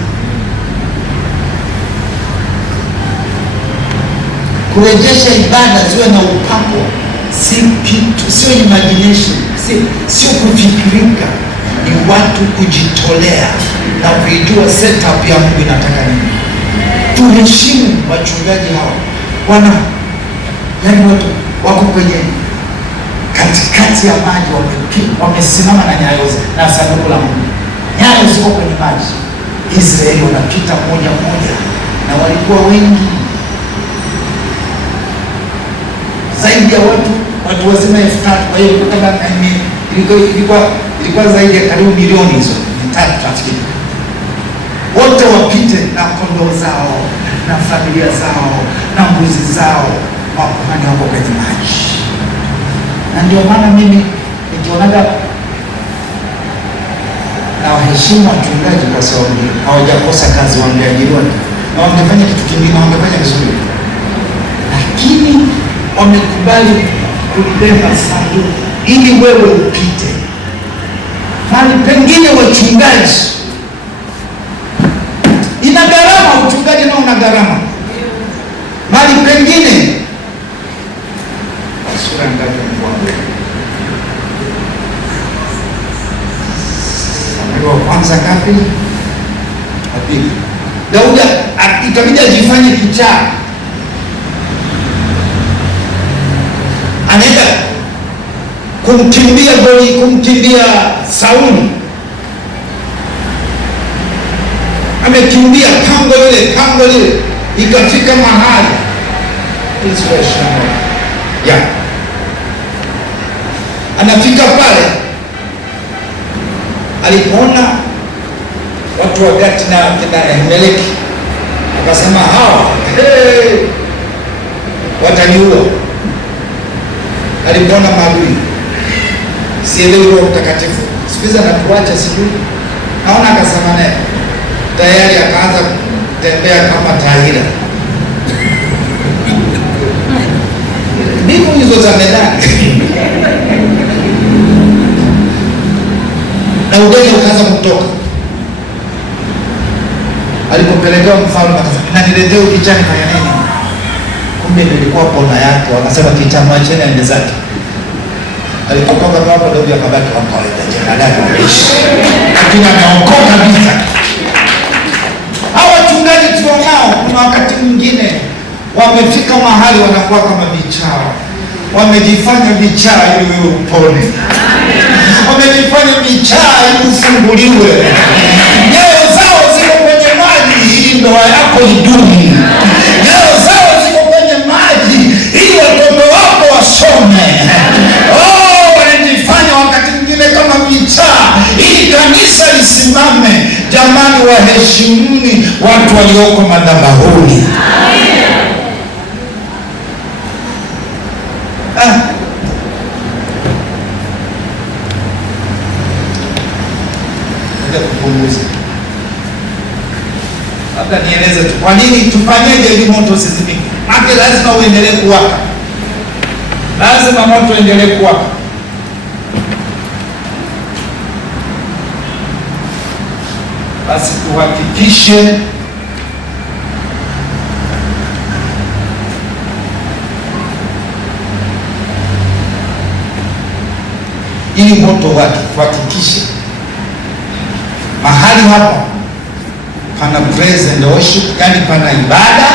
kurejesha ibada ziwe na upako, si kitu, sio imagination, sio kufikirika, ni watu kujitolea na kuijua setup ya Mungu inataka nini. Tuheshimu wachungaji hawa, yaani watu wako kwenye katikati ya maji, wamesimama na nyayo na sanduku la Mungu. Nyayo ziko kwenye maji. Israeli wanapita moja moja, na walikuwa wengi zaidi ya watu wazima 3,000. Kwa hiyo ilikuwa zaidi ya karibu milioni hizo 3 nafikiri. Wote wapite na kondoo zao na familia zao na mbuzi zao, makuhani wako kwenye maji. Na ndio maana mimi nikionaga na waheshimu wachungaji, kwa sababu hawajakosa kazi, wangeajiriwa na wangefanya kitu kingine, wangefanya vizuri, lakini wamekubali kulibeba sanduku ili wewe upite. Mali pengine wachungaji ina gharama, uchungaji nao una gharama. Mali pengine sura ngapi wa kwanza ngapi? Hapili. Daudi ikabidi ajifanye kichaa, anaenda kumkimbia Sauli. Amekimbia pango lile, ikafika mahali anafika pale, alipoona watu wa Gati na Ahimeleki, akasema hawa wataniua. Alipoona maadui, sielewi Roho Mtakatifu siku hizi anatuacha sijui, naona akasema naye tayari, akaanza kutembea kama tahira. Ndivyo hizo za medani na ugeni ukaanza kutoka. Alipopelekewa mfalme akasema, naniletea ukichani fanya nini? Kumbe nilikuwa pona yake, wakasema kitamacheni aende zake. Alipotoka hapo, Daudi akabaki kwa kawaida, jemadari waishi, lakini ameokoka kabisa. Hawa wachungaji tunao, kuna wakati mwingine wamefika mahali wanakuwa kama vichaa, wamejifanya vichaa ili wewe upone, wamejifanya vichaa ili ufunguliwe. Nyayo zao ziko kwenye maji ili ndoa yako idumu. Nyayo zao ziko kwenye maji ili watoto wako wasome. Wanajifanya wakati mwingine kama vichaa ili kanisa lisimame. Jamani, waheshimuni watu walioko madhabahuni. Labda nieleze tu kwa nini, tufanyeje ili moto usizimike? Maana lazima uendelee kuwaka, lazima moto uendelee kuwaka. Basi tuhakikishe ili moto wake, tuhakikishe mahali hapa pana praise and worship, yani pana ibada,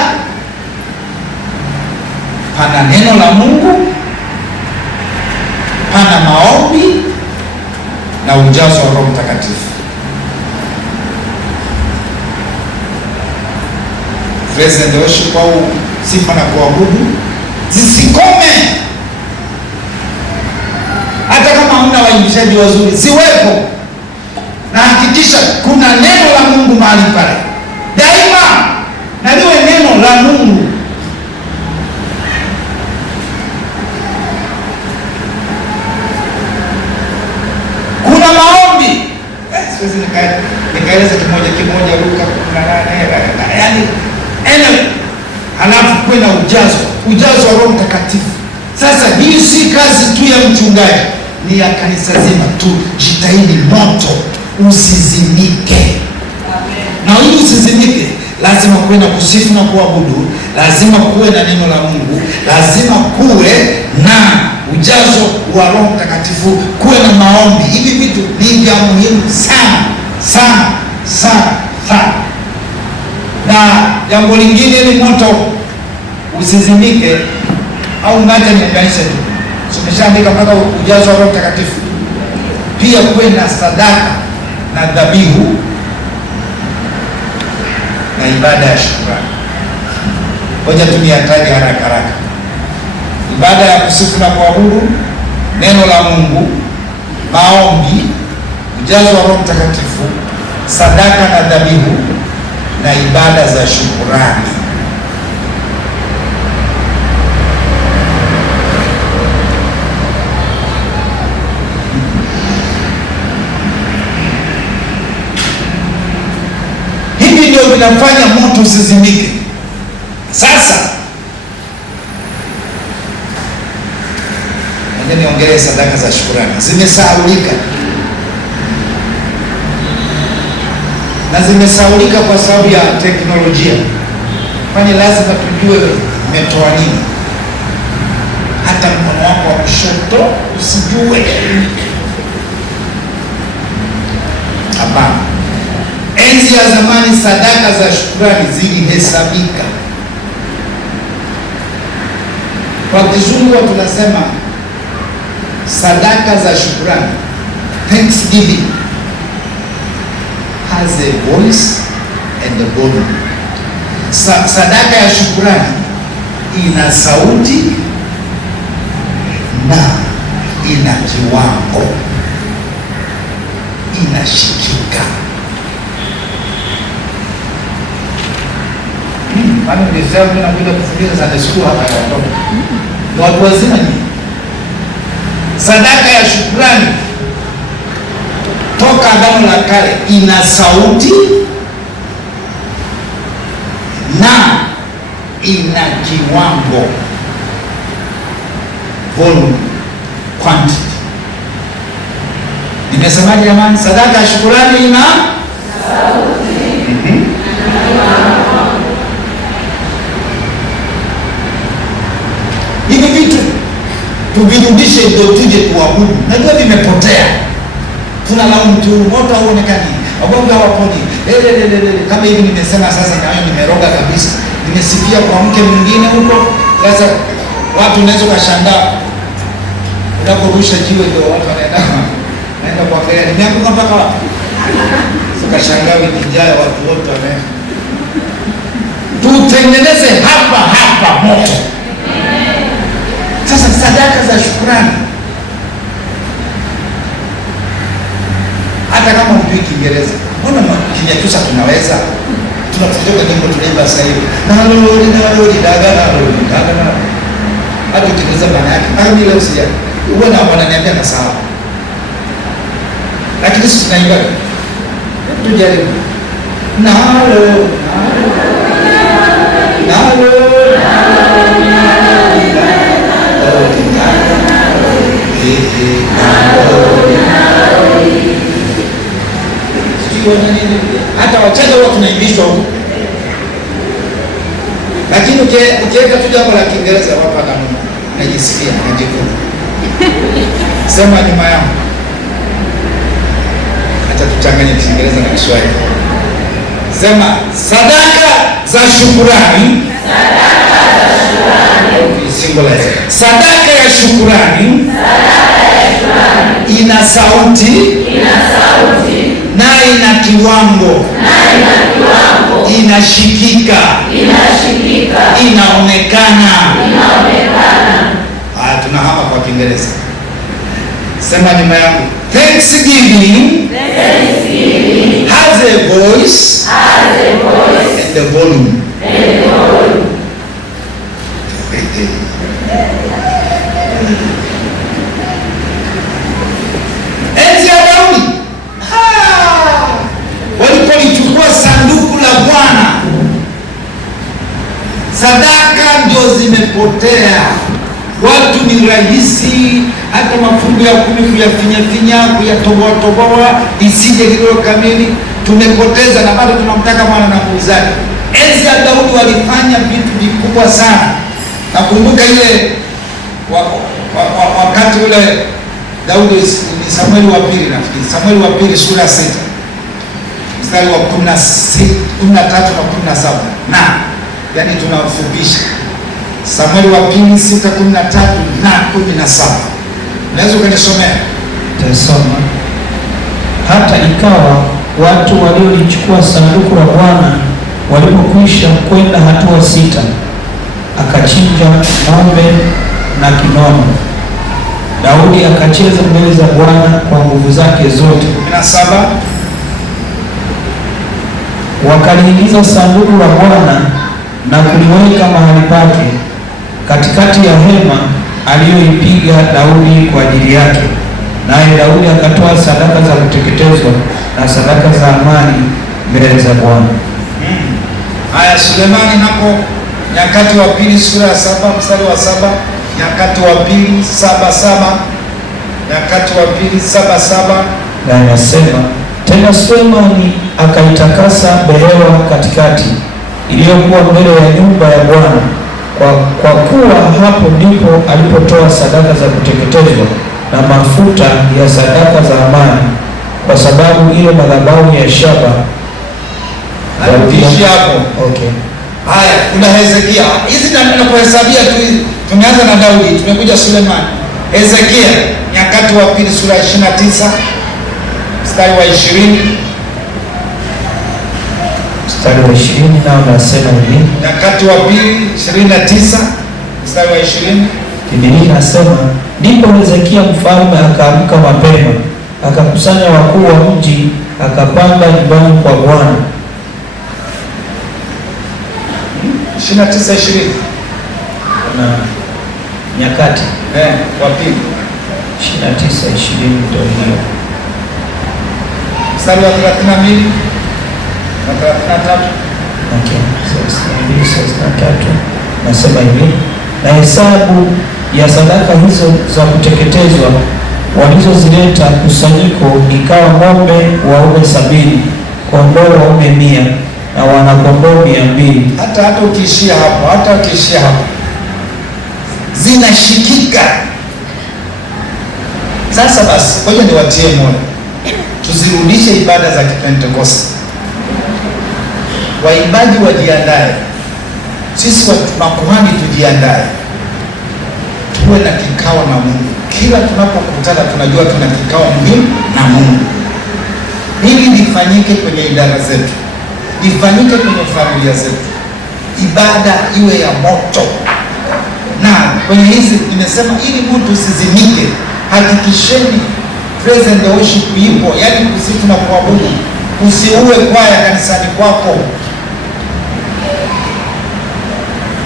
pana neno la Mungu, pana maombi na ujazo wa Roho Mtakatifu. Praise and worship au sifa na kuabudu zisikome. Hata kama hamna waimbishaji wazuri, ziwepo, na hakikisha kuna neno la Mungu mahali pale daima, na liwe neno la Mungu. Kuna maombi, siwezi nikaeleza kimoja Luka 18, yani halafu kuwe na ujazo wa Roho Mtakatifu. Sasa hii si kazi tu ya mchungaji, ni ya kanisa zima tu. Jitahidi moto usizimike. Na ili usizimike, lazima kuwe na kusifu na kuabudu, lazima kuwe na neno la Mungu, lazima kuwe na ujazo wa Roho Mtakatifu, kuwe na maombi. Hivi vitu ni vya muhimu sana sana sana sana. Na jambo lingine, ili moto usizimike, au ngaja niunganishe tu, tumeshaandika mpaka ujazo wa Roho Mtakatifu. Pia kuwe na sadaka na dhabihu na ibada ya shukrani. Ngoja tu niyataje haraka haraka: ibada ya kusifu na kuabudu, neno la Mungu, maombi, ujazo wa Roho Mtakatifu, sadaka na dhabihu na ibada za shukrani. Hivi ndio vinafanya moto usizimike. Sasa ngoja niongelee sadaka za shukrani. Zimesahaulika, na zimesahaulika kwa sababu ya teknolojia, kwani lazima tujue umetoa nini. Hata mkono wako wa kushoto usijue. Hapana. Enzi ya zamani sadaka za shukrani zilihesabika. Kwa kizungu tunasema sadaka za shukrani, thanksgiving, has a voice and a body. Sadaka ya shukrani ina sauti na ina kiwango, inashikika. Mimi nilisema nakuja kufundisha Sunday school hapa ya watoto. Ni watu wazima ni. Sadaka ya shukrani toka Agano la Kale ina sauti na ina kiwango, volume, quantity. Nimesemaje jamani? Sadaka ya shukrani ina sauti. Hivi vitu tuvirudishe ndio tuje kuabudu. Najua vimepotea. Tunalaumu tu moto hauonekani, wagonjwa hawaponi. Kama hivi nimesema sasa, na hayo nimeroga kabisa. Nimesikia kwa mke mwingine huko. Sasa watu unaweza kushangaa. Unaporusha jiwe ndio watu wanaenda kuangalia nimeanguka mpaka wapi. Ukashangaa wiki ijayo watu wote wanaenda. Tutengeneze hapa moto. Sasa sadaka za shukrani, hata kama hujui Kiingereza, mbona Kinyakyusa tunaweza? Tunatoka nyimbo tunaimba sasa hivi. Na lori daga. Hata ukiuliza maana yake, mimi leo sija. Uone wananiambia na sawa. Lakini sisi tunaimba. Tujaribu. nalo hata wachaga huwa tunaimbishwa huko, lakini ukiweka tu jambo la Kiingereza hapa kama najisikia najikuna. Sema nyuma yangu, hata tuchanganye Kiingereza na Kiswahili. Sema sadaka za shukurani. Sadaka ya shukurani ina sauti na ina kiwango, inashikika, inaonekana. Tunahama kwa Kiingereza. Sema nyuma yangu, Thanksgiving has a voice and a volume. Enzi ya Daudi walipolichukua sanduku la Bwana, sadaka ndio zimepotea. Watu ni rahisi hata mafungu ya 10 kuyafinya kuyatoboa isije hilo kamili. Tumepoteza na bado tunamtaka Bwana na nguvu zake. Enzi ya Daudi walifanya vitu vikubwa sana. Nakumbuka ile wakati ule Daudi ni Samueli wa pili, nafikiri Samueli wa pili sura 6 mstari wa 13 na 17, na yani tunafupisha Samueli wa pili 6:13 na 17. Unaweza ukanisomea? Tasoma. Hata ikawa watu waliolichukua sanduku la Bwana walipokwisha kwenda hatua 6, akachinja ng'ombe na kinono. Daudi akacheza mbele za Bwana kwa nguvu zake zote. 17. Wakaliingiza sanduku la Bwana na kuliweka mahali pake katikati ya hema aliyoipiga Daudi kwa ajili yake. Naye Daudi akatoa sadaka za kuteketezwa na sadaka za amani mbele za Bwana. Haya, Sulemani napo Nyakati wa Pili sura ya 7 mstari wa 7. Nyakati wa Pili 7:7. Nyakati wa Pili 7:7. Na inasema tena, Sulemani akaitakasa behewa katikati iliyokuwa mbele ya nyumba ya Bwana, kwa kuwa hapo ndipo alipotoa sadaka za kuteketezwa na mafuta ya sadaka za amani, kwa sababu ile madhabahu ya shaba. Hapo. Okay. Haya, kuna Hezekia. Hizi tunapohesabia tu, tumeanza na Daudi, tumekuja Sulemani. Hezekia, Nyakati wa Pili sura 29 mstari wa 20. Mstari wa 20 nao unasema hivi. Nyakati wa Pili 29 mstari wa 20. Biblia inasema, ndipo Hezekia mfalme akaamka mapema, akakusanya wakuu wa mji, akapanda nyumbani kwa Bwana. 29:20 na Nyakati wa Pili 29:20 ndio hiyo. Mstari wa 32 na 33. Okay, 32-33 nasema hivi, na hesabu ya sadaka hizo za kuteketezwa walizozileta kusanyiko ikawa ng'ombe waume 70, kondoo waume 100 na wanakondoo 200. Hata ukiishia hapo, zinashikika. Sasa basi, ngoja niwatie moyo, tuzirudishe ibada za Kipentekoste. Waimbaji wajiandae, sisi makuhani tujiandae, tuwe na kikao na Mungu. Kila tunapokutana tunajua tuna kikao muhimu na Mungu. Hili lifanyike kwenye idara zetu, lifanyike kwenye familia zetu, ibada iwe ya moto. Na kwenye hizi nimesema, ili mtu usizimike, hakikisheni praise and worship ipo, yaani kusifu na kuabudu. Usiue kwaya kanisani kwako,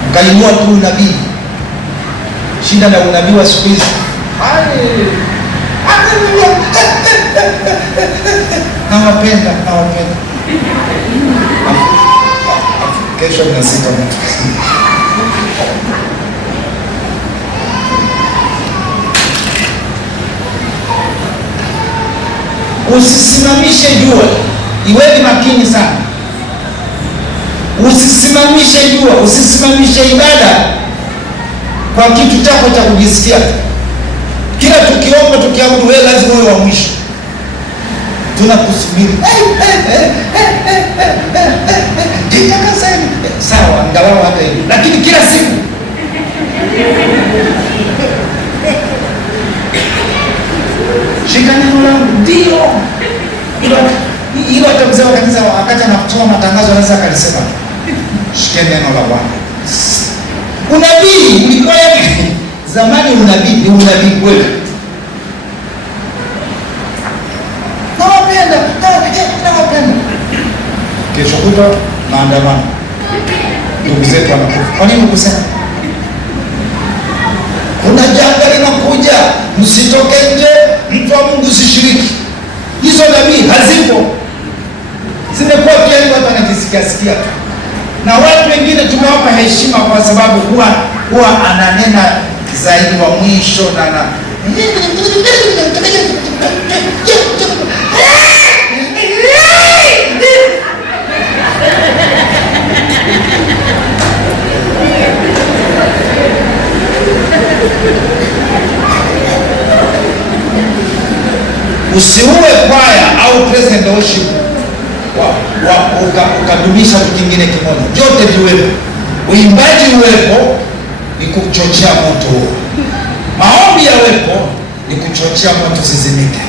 ukainua tu unabii. Shida na unabii wa siku hizi, nawapenda Kesho mnazika mtu. Usisimamishe jua, iweni makini sana. Usisimamishe jua, usisimamishe ibada kwa kitu chako cha kujisikia. Kila tukiomba tukiabudu, wewe lazima uwe wa mwisho. Tunakusubiri. Sawa, angalau hata hivi. Lakini kila siku shika neno langu, ndio hilo. Hata mzee wa kanisa wakati anatoa matangazo anaweza akalisema, shika neno la Bwana. Unabii ulikuwa zamani, unabii kweli. Nawapenda. Kesho kutwa maandamano, ndugu zetu wanakufa. Kwa nini kusema kuna janga linakuja, msitoke nje, mtu wa Mungu usishiriki? Hizo nabii hazipo, zimekuwa pia ni watu wanajisikia tu, na watu wengine tumewapa heshima kwa sababu huwa ananena zaidi wa mwisho na usiuwe kwaya au present worship ukadumisha kitu kingine kimoja. Vyote viwepo, uimbaji uwepo, ni kuchochea moto huo. Maombi yawepo, ni kuchochea moto sizimike.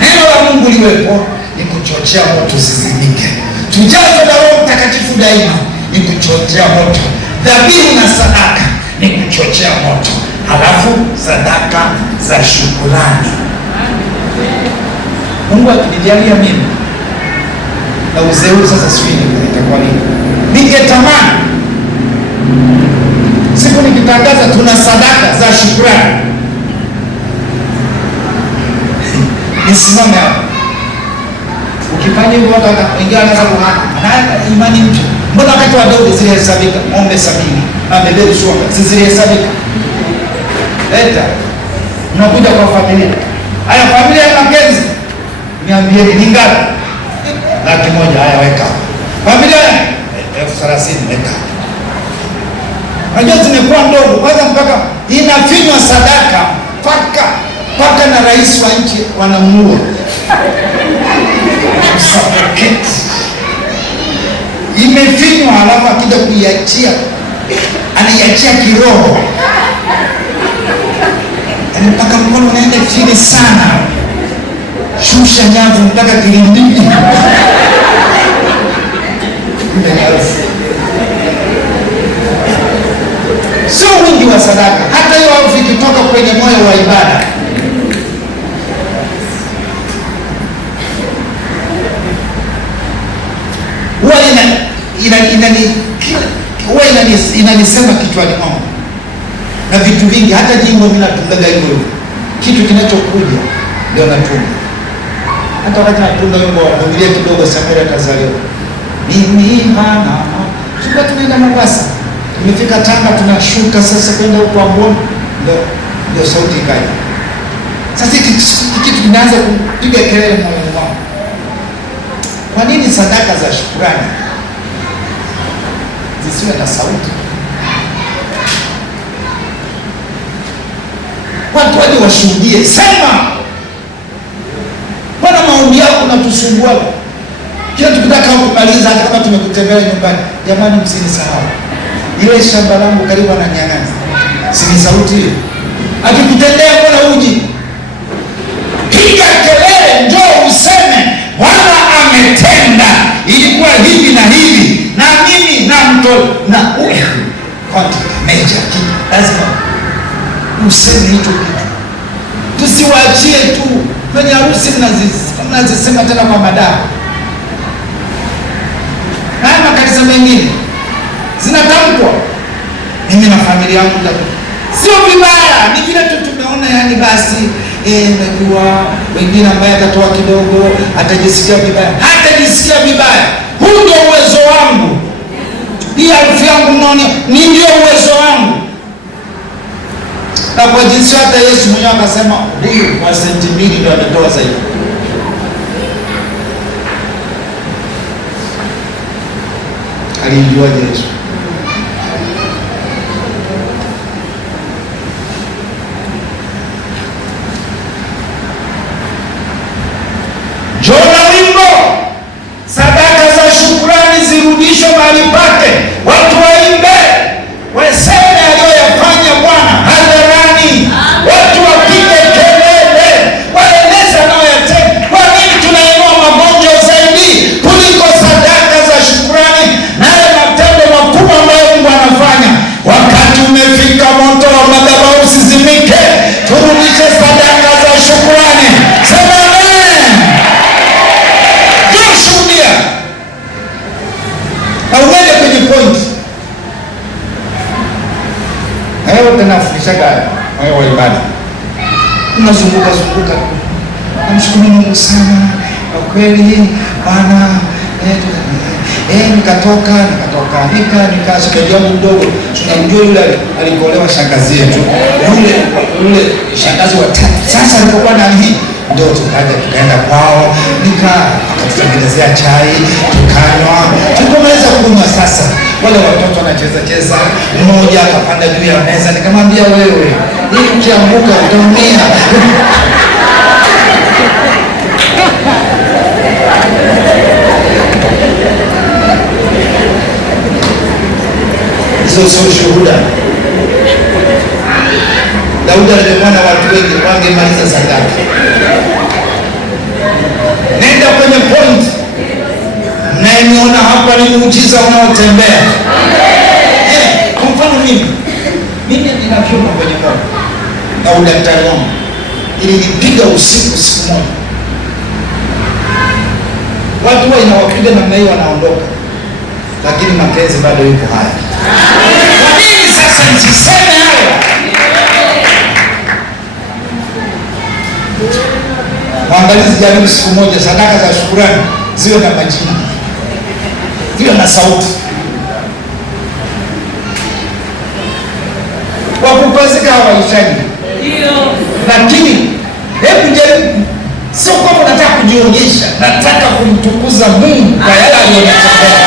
Neno la Mungu liwepo, ni kuchochea moto sizimike. Tujazwe na Roho Mtakatifu daima, ni kuchochea moto. Dhabihu na sadaka ni kuchochea moto. Halafu sadaka za shukrani. Mungu akinijalia mimi na uzee huu sasa, sijui itakuwa nini. Ningetamani siku nikitangaza tuna sadaka za shukrani, nisimame hapo. Ukifanya hivyo watu wengine wanaweza kuhana, ana imani mtu. Mbona wakati wa Daudi zilihesabika ng'ombe 70 amebeba shoka, zilihesabika? Leta unakuja kwa familia, haya familia ya Makenzi, niambieni ni ngapi? 100,000. Haya, weka. Familia 30,000 weka. Unajua zimekuwa ndogo kwanza, mpaka inafinywa sadaka, paka na rais wa nchi wanamuua. Imefinywa, halafu akija kuiachia, anaiachia kiroho, yaani mpaka mkono unaenda chini sana, shusha nyavu mpaka kilindini. Sio wingi wa sadaka, hata hiyo au vikitoka kwenye moyo wa ibada. Huwa inanisema kichwani mwangu na vitu vingi, hata nyimbo mimi natungaga hivyo. Kitu kinachokuja ndio natunga. Hata wakati natunga wimbo wa Biblia kidogo, Samira kazaliwa, mimi mama tuko tunaenda Mombasa, tumefika Tanga, tunashuka sasa kwenda huko Amboni, ndio sauti ikaja. Sasa kitu kinaanza kupiga kelele moyoni mwangu. Kwa nini sadaka za shukrani zisiwe na sauti? Watu waje washuhudie, sema bwana, maombi yako unatusumbua. Kila tukitaka kumaliza, hata kama tumekutembea nyumbani, jamani, msinisahau ile shamba langu karibu ananyang'anya, si ni sauti hiyo? Akikutendea mbona uji? Piga kelele, njoo useme Bwana ametenda, ilikuwa hivi na hivi, na mimi na mto na uya contact major. Lazima useme hicho kitu, tusiwaachie tu kwenye harusi mnazisema tena kwa madawa. Haya makanisa mengine zinatamkwa, mimi na familia yangu, sio vibaya, ni vile tu tumeona, yani basi najua wengine ambaye atatoa kidogo atajisikia vibaya, hatajisikia vibaya. Huu ndio uwezo wangu. hii harufu yangu mnoni ni ndio uwezo wangu. Na kwa jinsi hata Yesu mwenyewe akasema huyu kwa senti 2 ndio ametoa zaidi. Alijua Yesu. Jona wimbo, sadaka za shukrani zirudishwe mahali pake, watu waimbe, waseme aliyoyafanya Bwana hadharani, watu wapige kelele, waeleze anayoyatenda. Kwa nini tunainua magonjwa zaidi kuliko sadaka za shukrani na yale matendo makubwa ambayo Mungu anafanya? Wakati umefika, moto wa madhabahu usizimike, turudishe sadaka za shukrani. Sema amen. Shuhudia na uende kwenye point. Hayo tunafundishaga hayo wa ibada. Unazunguka zunguka. Namshukuru Mungu sana kwa kweli Bwana, nikatoka nikashuhudia yangu mdogo. Tunamjua yule alikolewa shangazi yetu. Yule shangazi wa 3. Sasa alipokuwa na hii ndio tukaenda kwao, akatutengenezea chai, tukanywa, tukamaliza kunywa. Sasa wale watoto wanacheza, mmoja akapanda juu ya meza, nikamwambia wewe, hii ukianguka utaumia. Hizo sio shuhuda. Daudi alikuwa na watu wengi, wangemaliza sadaka. Nenda kwenye point. Mnayeniona hapa ni muujiza unaotembea. Kwa mfano mimi ninavyoma kwenye moyo na udaktari wangu ilinipiga usiku siku moja. Watu wa inawapiga namna hiyo wanaondoka, lakini mapenzi bado yuko hai. Kwa nini sasa nisiseme hayo? Waangalizi, jaribu siku moja sadaka za shukrani ziwe na majina, ziwe na sauti. Wakupazika hawahitaji. Lakini hebu jaribu, sio kwamba nataka kujionyesha, nataka kumtukuza Mungu kwa yale aliyotendea.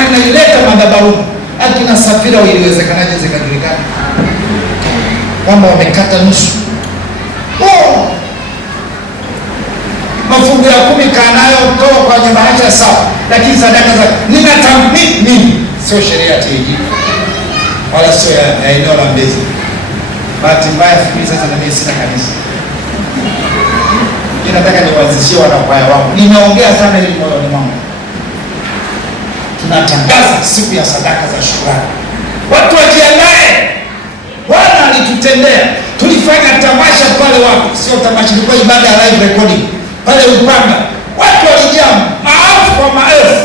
Na naileta madhabahu. Akina Safira iliwezekanaje zikajulikana kwamba wamekata nusu? Mafungu ya 10 kanayo toa kwa nyumba yake sawa, lakini sadaka za ninatamini sio sheria ya TG wala sio ya eneo la Mbezi. Bahati mbaya fikiri sasa na mimi sina kanisa. Nataka niwazishie wanakwaya wangu. Nimeongea sana ili moyoni mwangu. Tunatangaza siku ya sadaka za shukrani. Watu wajiandae. Bwana alitutendea. Tulifanya tamasha pale wapi? Sio tamasha, ilikuwa ibada ya live recording. Pale Upanga. Watu walijaa maelfu kwa maelfu.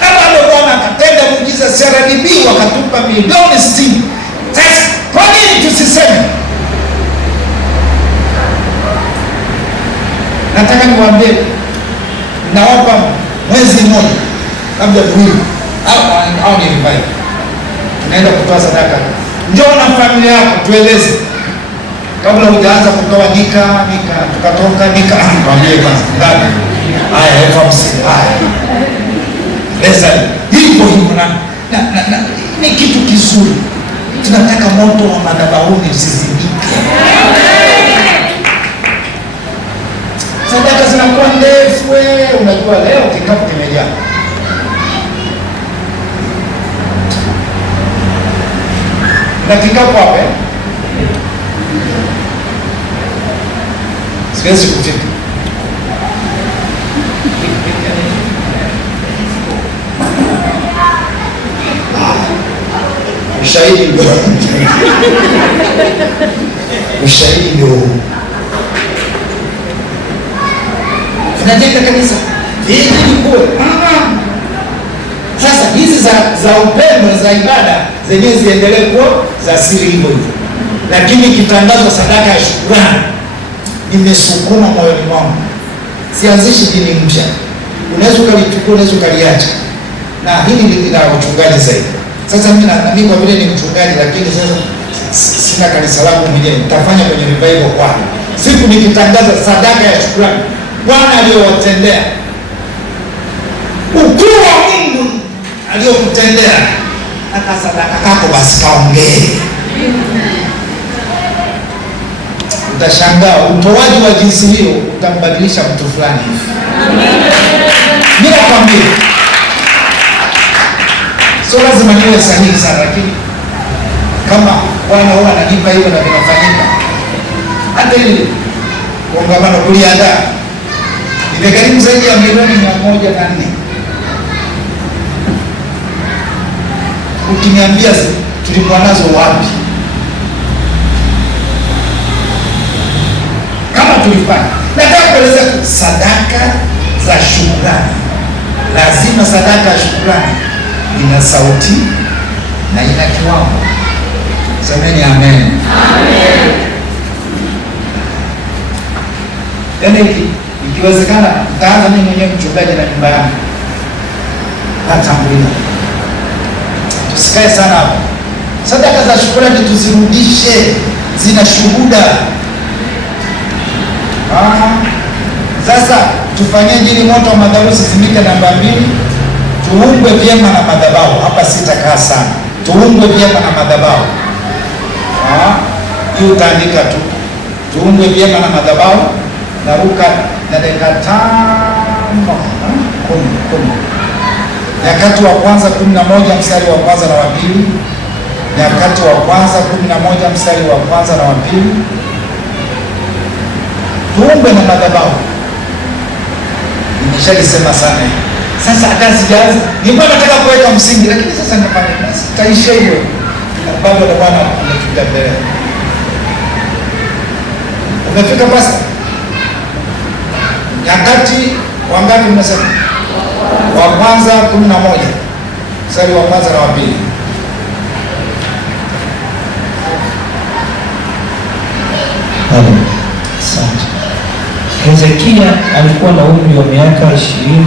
Na bado Bwana akatenda muujiza. CRDB wakatupa milioni 60. Sasa kwa nini tusiseme? Nataka niwaambie, nawapa mwezi mmoja labda 2 au ni mbaya. Tunaenda kutoa sadaka. Njoo na familia yako tueleze. Kabla hujaanza kutoa nika tukatoka tuambie kwanza ngapi? Haya, 50. Haya. Pesa hivyo na ni kitu kizuri. Tunataka moto wa madhabahuni usizimike. Sadaka zinakuwa ndefu wewe, unajua leo kikapu kimejaa. Na kikapu hapa siwezi kufika. Ushahidi ndio. Ushahidi ndio. Tunajenga kanisa. Hii ni kule. Sasa hizi za upendo za ibada zenyewe ziendelee kuwa za siri hivyo hivyo. Lakini kitangazwa sadaka ya shukrani, nimesukuma moyoni mwangu. Sianzishi dini mpya. Unaweza ukalichukua, unaweza ukaliacha. na hili la uchungaji zaidi. Sasa mimi kwa vile ni mchungaji, lakini sasa sina kanisa langu mwenyewe, nitafanya kwenye revival kwani siku nikitangaza sadaka ya shukrani Bwana aliyowatendea, ukuu wa Mungu aliyokutendea, hata sadaka kako basi kaongee. Utashangaa utoaji wa jinsi hiyo utambadilisha mtu fulani. Mimi nakwambia sio lazima niwe sahihi sana, lakini kama Bwana huwa ananipa hilo na vinafanyika. Hata ile kongamano kuliandaa imegharimu zaidi ya milioni 104. Ukiniambia tulikuwa nazo wapi? Kama tulifanya, nataka kueleza sadaka za shukrani. Lazima sadaka ya shukrani ina sauti na ina kiwango. Semeni amen. Amen. Yaani ikiwezekana nitaanza mimi mwenyewe mchungaji na nyumba yangu. Natangulia. Tusikae sana hapo. Sadaka za shukrani tuzirudishe, zina shuhuda. Sasa tufanyeni ili moto wa madhabahu usimike. Namba 2, tuungwe vyema na madhabahu. Hapa sitakaa sana. Tuungwe vyema na madhabahu. Hii utaandika tu. Tuungwe vyema na madhabahu. Naruka na dakika 5 10. Nyakati wa kwanza 11 mstari wa kwanza na wa pili. Nyakati wa kwanza 11 mstari wa kwanza na wa pili. Tuungwe na madhabahu. Nimeshalisema sana. Sasa hata sijaanza. Nilikuwa nataka kuweka msingi, lakini sasa nafanya basi. Taisha hiyo. Bado na Bwana anatuja mbele. Umefika pasta? Nyakati wangapi mnasema? Wa kwanza 11. Mstari wa kwanza na wa pili. Asante. Hezekia alikuwa na umri wa miaka 20.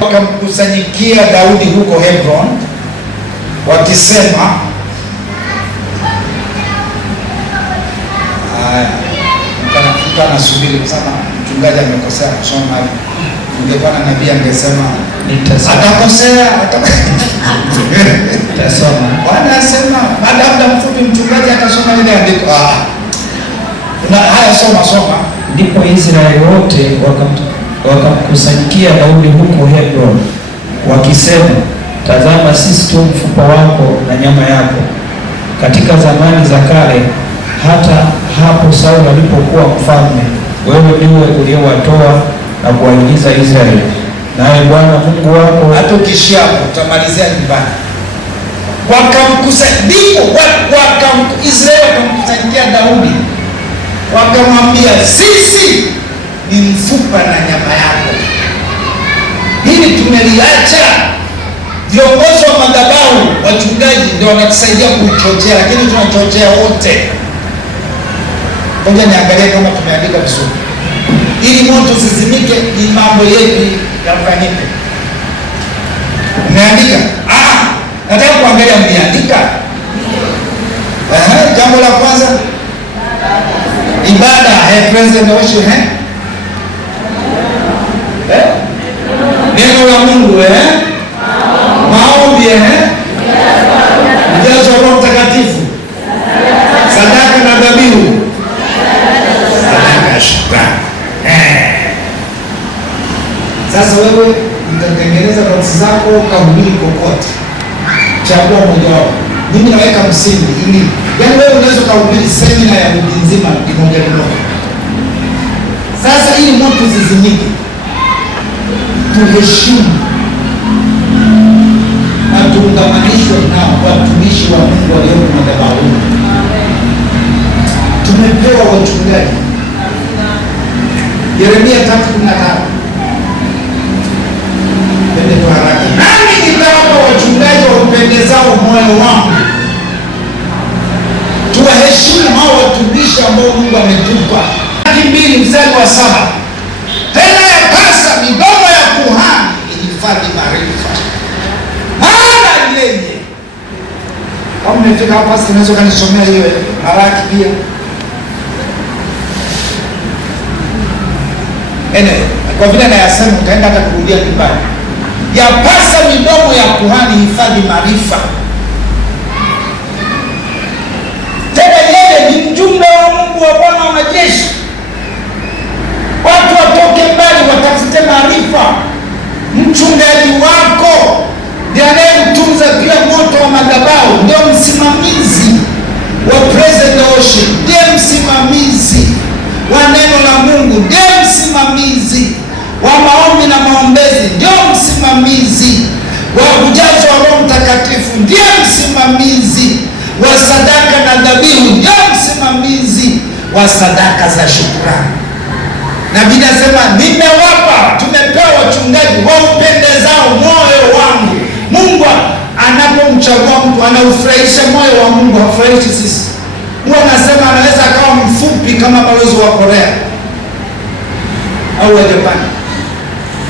Wakamkusanyikia Daudi huko Hebron wakisema, mtu anasubiri kusema mchungaji amekosea kusoma. Ungekuwa na nabii angesema atakosea, atasoma. Bwana asema baada ya mfupi mchungaji atasoma ile andiko. Na haya soma. Ndipo Israeli wote wakamkusanyikia Daudi huko Hebron wakisema, tazama, sisi tu mfupa wako na nyama yako. Katika zamani za kale, hata hapo Sauli alipokuwa mfalme, wewe ndiwe uliyewatoa na kuwaingiza Israeli, naye Bwana Mungu wako. Hata ukishia hapo utamalizia nyumbani. Wakamkusanyia Israeli, wakamkusanyikia Daudi, wakamwambia, sisi ni mfupa na nyama yako. Hili tumeliacha. Viongozi wa madhabahu, wachungaji ndio wanatusaidia kuchochea, lakini tunachochea wote. Ngoja niangalie kama tumeandika vizuri. Ili moto usizimike, ni mambo yetu yafanyike. Umeandika? Nataka kuangalia mmeandika. Jambo la kwanza, ibada, present worship, neno la Mungu, maombi, ujazo wa Roho Mtakatifu, sadaka na dhabihu, sadaka ya shukrani. Sasa wewe utatengeneza notisi zako, ukahubiri kokote, chagua moja wao. Mimi naweka msingi ili, yaani wewe unaweza kuhubiri semina ya wiki nzima moja. Sasa ili moto usizimike, tuheshimu na tuungamanishwe na watumishi wa Mungu walioko madhabahuni. Tumepewa wachungaji, Yeremia 3:15. Twende kwa haraka. Nami nitawapa wachungaji waupendezao moyo wangu. Tuwaheshimu hao watumishi ambao Mungu ametupa. 2:7. Tena yapasa midomo ya kuhani ihifadhi maarifa, maana yeye. Kama umefika hapa sasa, unaweza kanisomea hiyo Malaki pia. Kwa vile nayasema utaenda hata kurudia nyumbani. Yapasa midomo ya kuhani hifadhi maarifa. Tena yeye ni mjumbe wa Mungu wa Bwana wa majeshi. Watu watoke mbali watafute maarifa. Mchungaji wako ndiye anayemtunza pia moto wa madhabahu, ndio msimamizi wa praise and worship, ndiye msimamizi wa neno la Mungu, ndiye msimamizi wa maombi na maombezi, ndio msimamizi wa ujazo wa Roho Mtakatifu, ndiye msimamizi wa sadaka na dhabihu, ndio msimamizi wa sadaka za shukrani. Na Biblia inasema nimewapa, tumepewa wachungaji waupendezao moyo wangu. Mungu anapomchagua mtu anaufurahisha moyo wa Mungu, hafurahishi sisi. Mungu anasema anaweza akawa mfupi kama balozi wa Korea au wa Japani,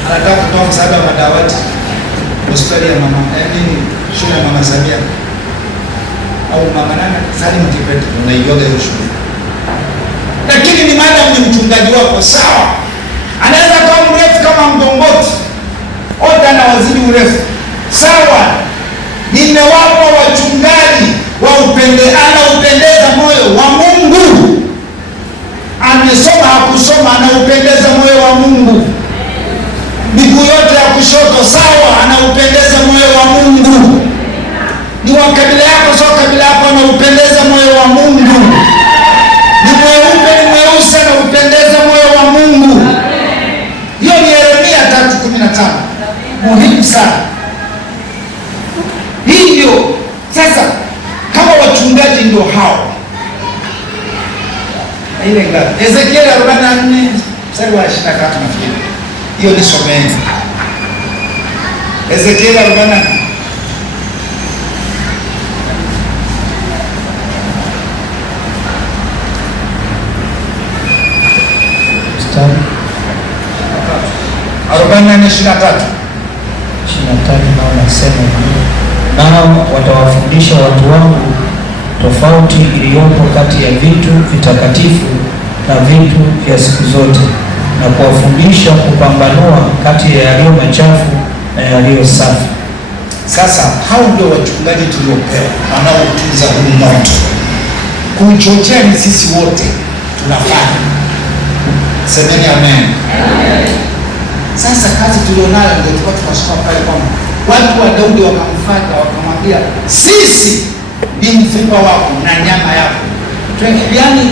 anataka kutoa msaada wa madawati hospitali ya mama shule ya Mama Samia au mama nana Salim Kipete, unaijoga hiyo shule. Lakini ni madam ni mchungaji wako, sawa. Anaweza kuwa mrefu kama mdongoti, oda na waziri urefu, sawa. Nimewapa wachungaji anaupendeza moyo wa Mungu. Amesoma hakusoma, anaupendeza moyo wa Mungu. Miguu yote ya kushoto, sawa, anaupendeza moyo wa Mungu. Ni wa kabila yako, sio kabila yako, anaupendeza moyo wa Mungu. Ni mweupe, ni mweusi, anaupendeza moyo wa Mungu. Hiyo ni Yeremia 3:15. Muhimu sana. Hivyo sasa, kama wachungaji ndio hao, ile ngapi? Ezekiel 44 mstari wa 23 nafikiri. Hiyo ni someni. Ezekiel 44. Mstari 44:23. 23 nao nasema, nao watawafundisha watu wangu tofauti iliyopo kati ya vitu vitakatifu na vitu vya siku zote, na kuwafundisha kupambanua kati ya yaliyo machafu na yaliyo safi. Sasa hao ndio wachungaji tuliopewa, wanaotunza huu moto. Kuchochea ni sisi wote tunafanya. Semeni amen. Sasa kazi tulionayo ndio tulikuwa tunasoma pale kwamba watu wa Daudi wakamfuata wakamwambia, sisi ni mfupa wako na nyama yako. Yaani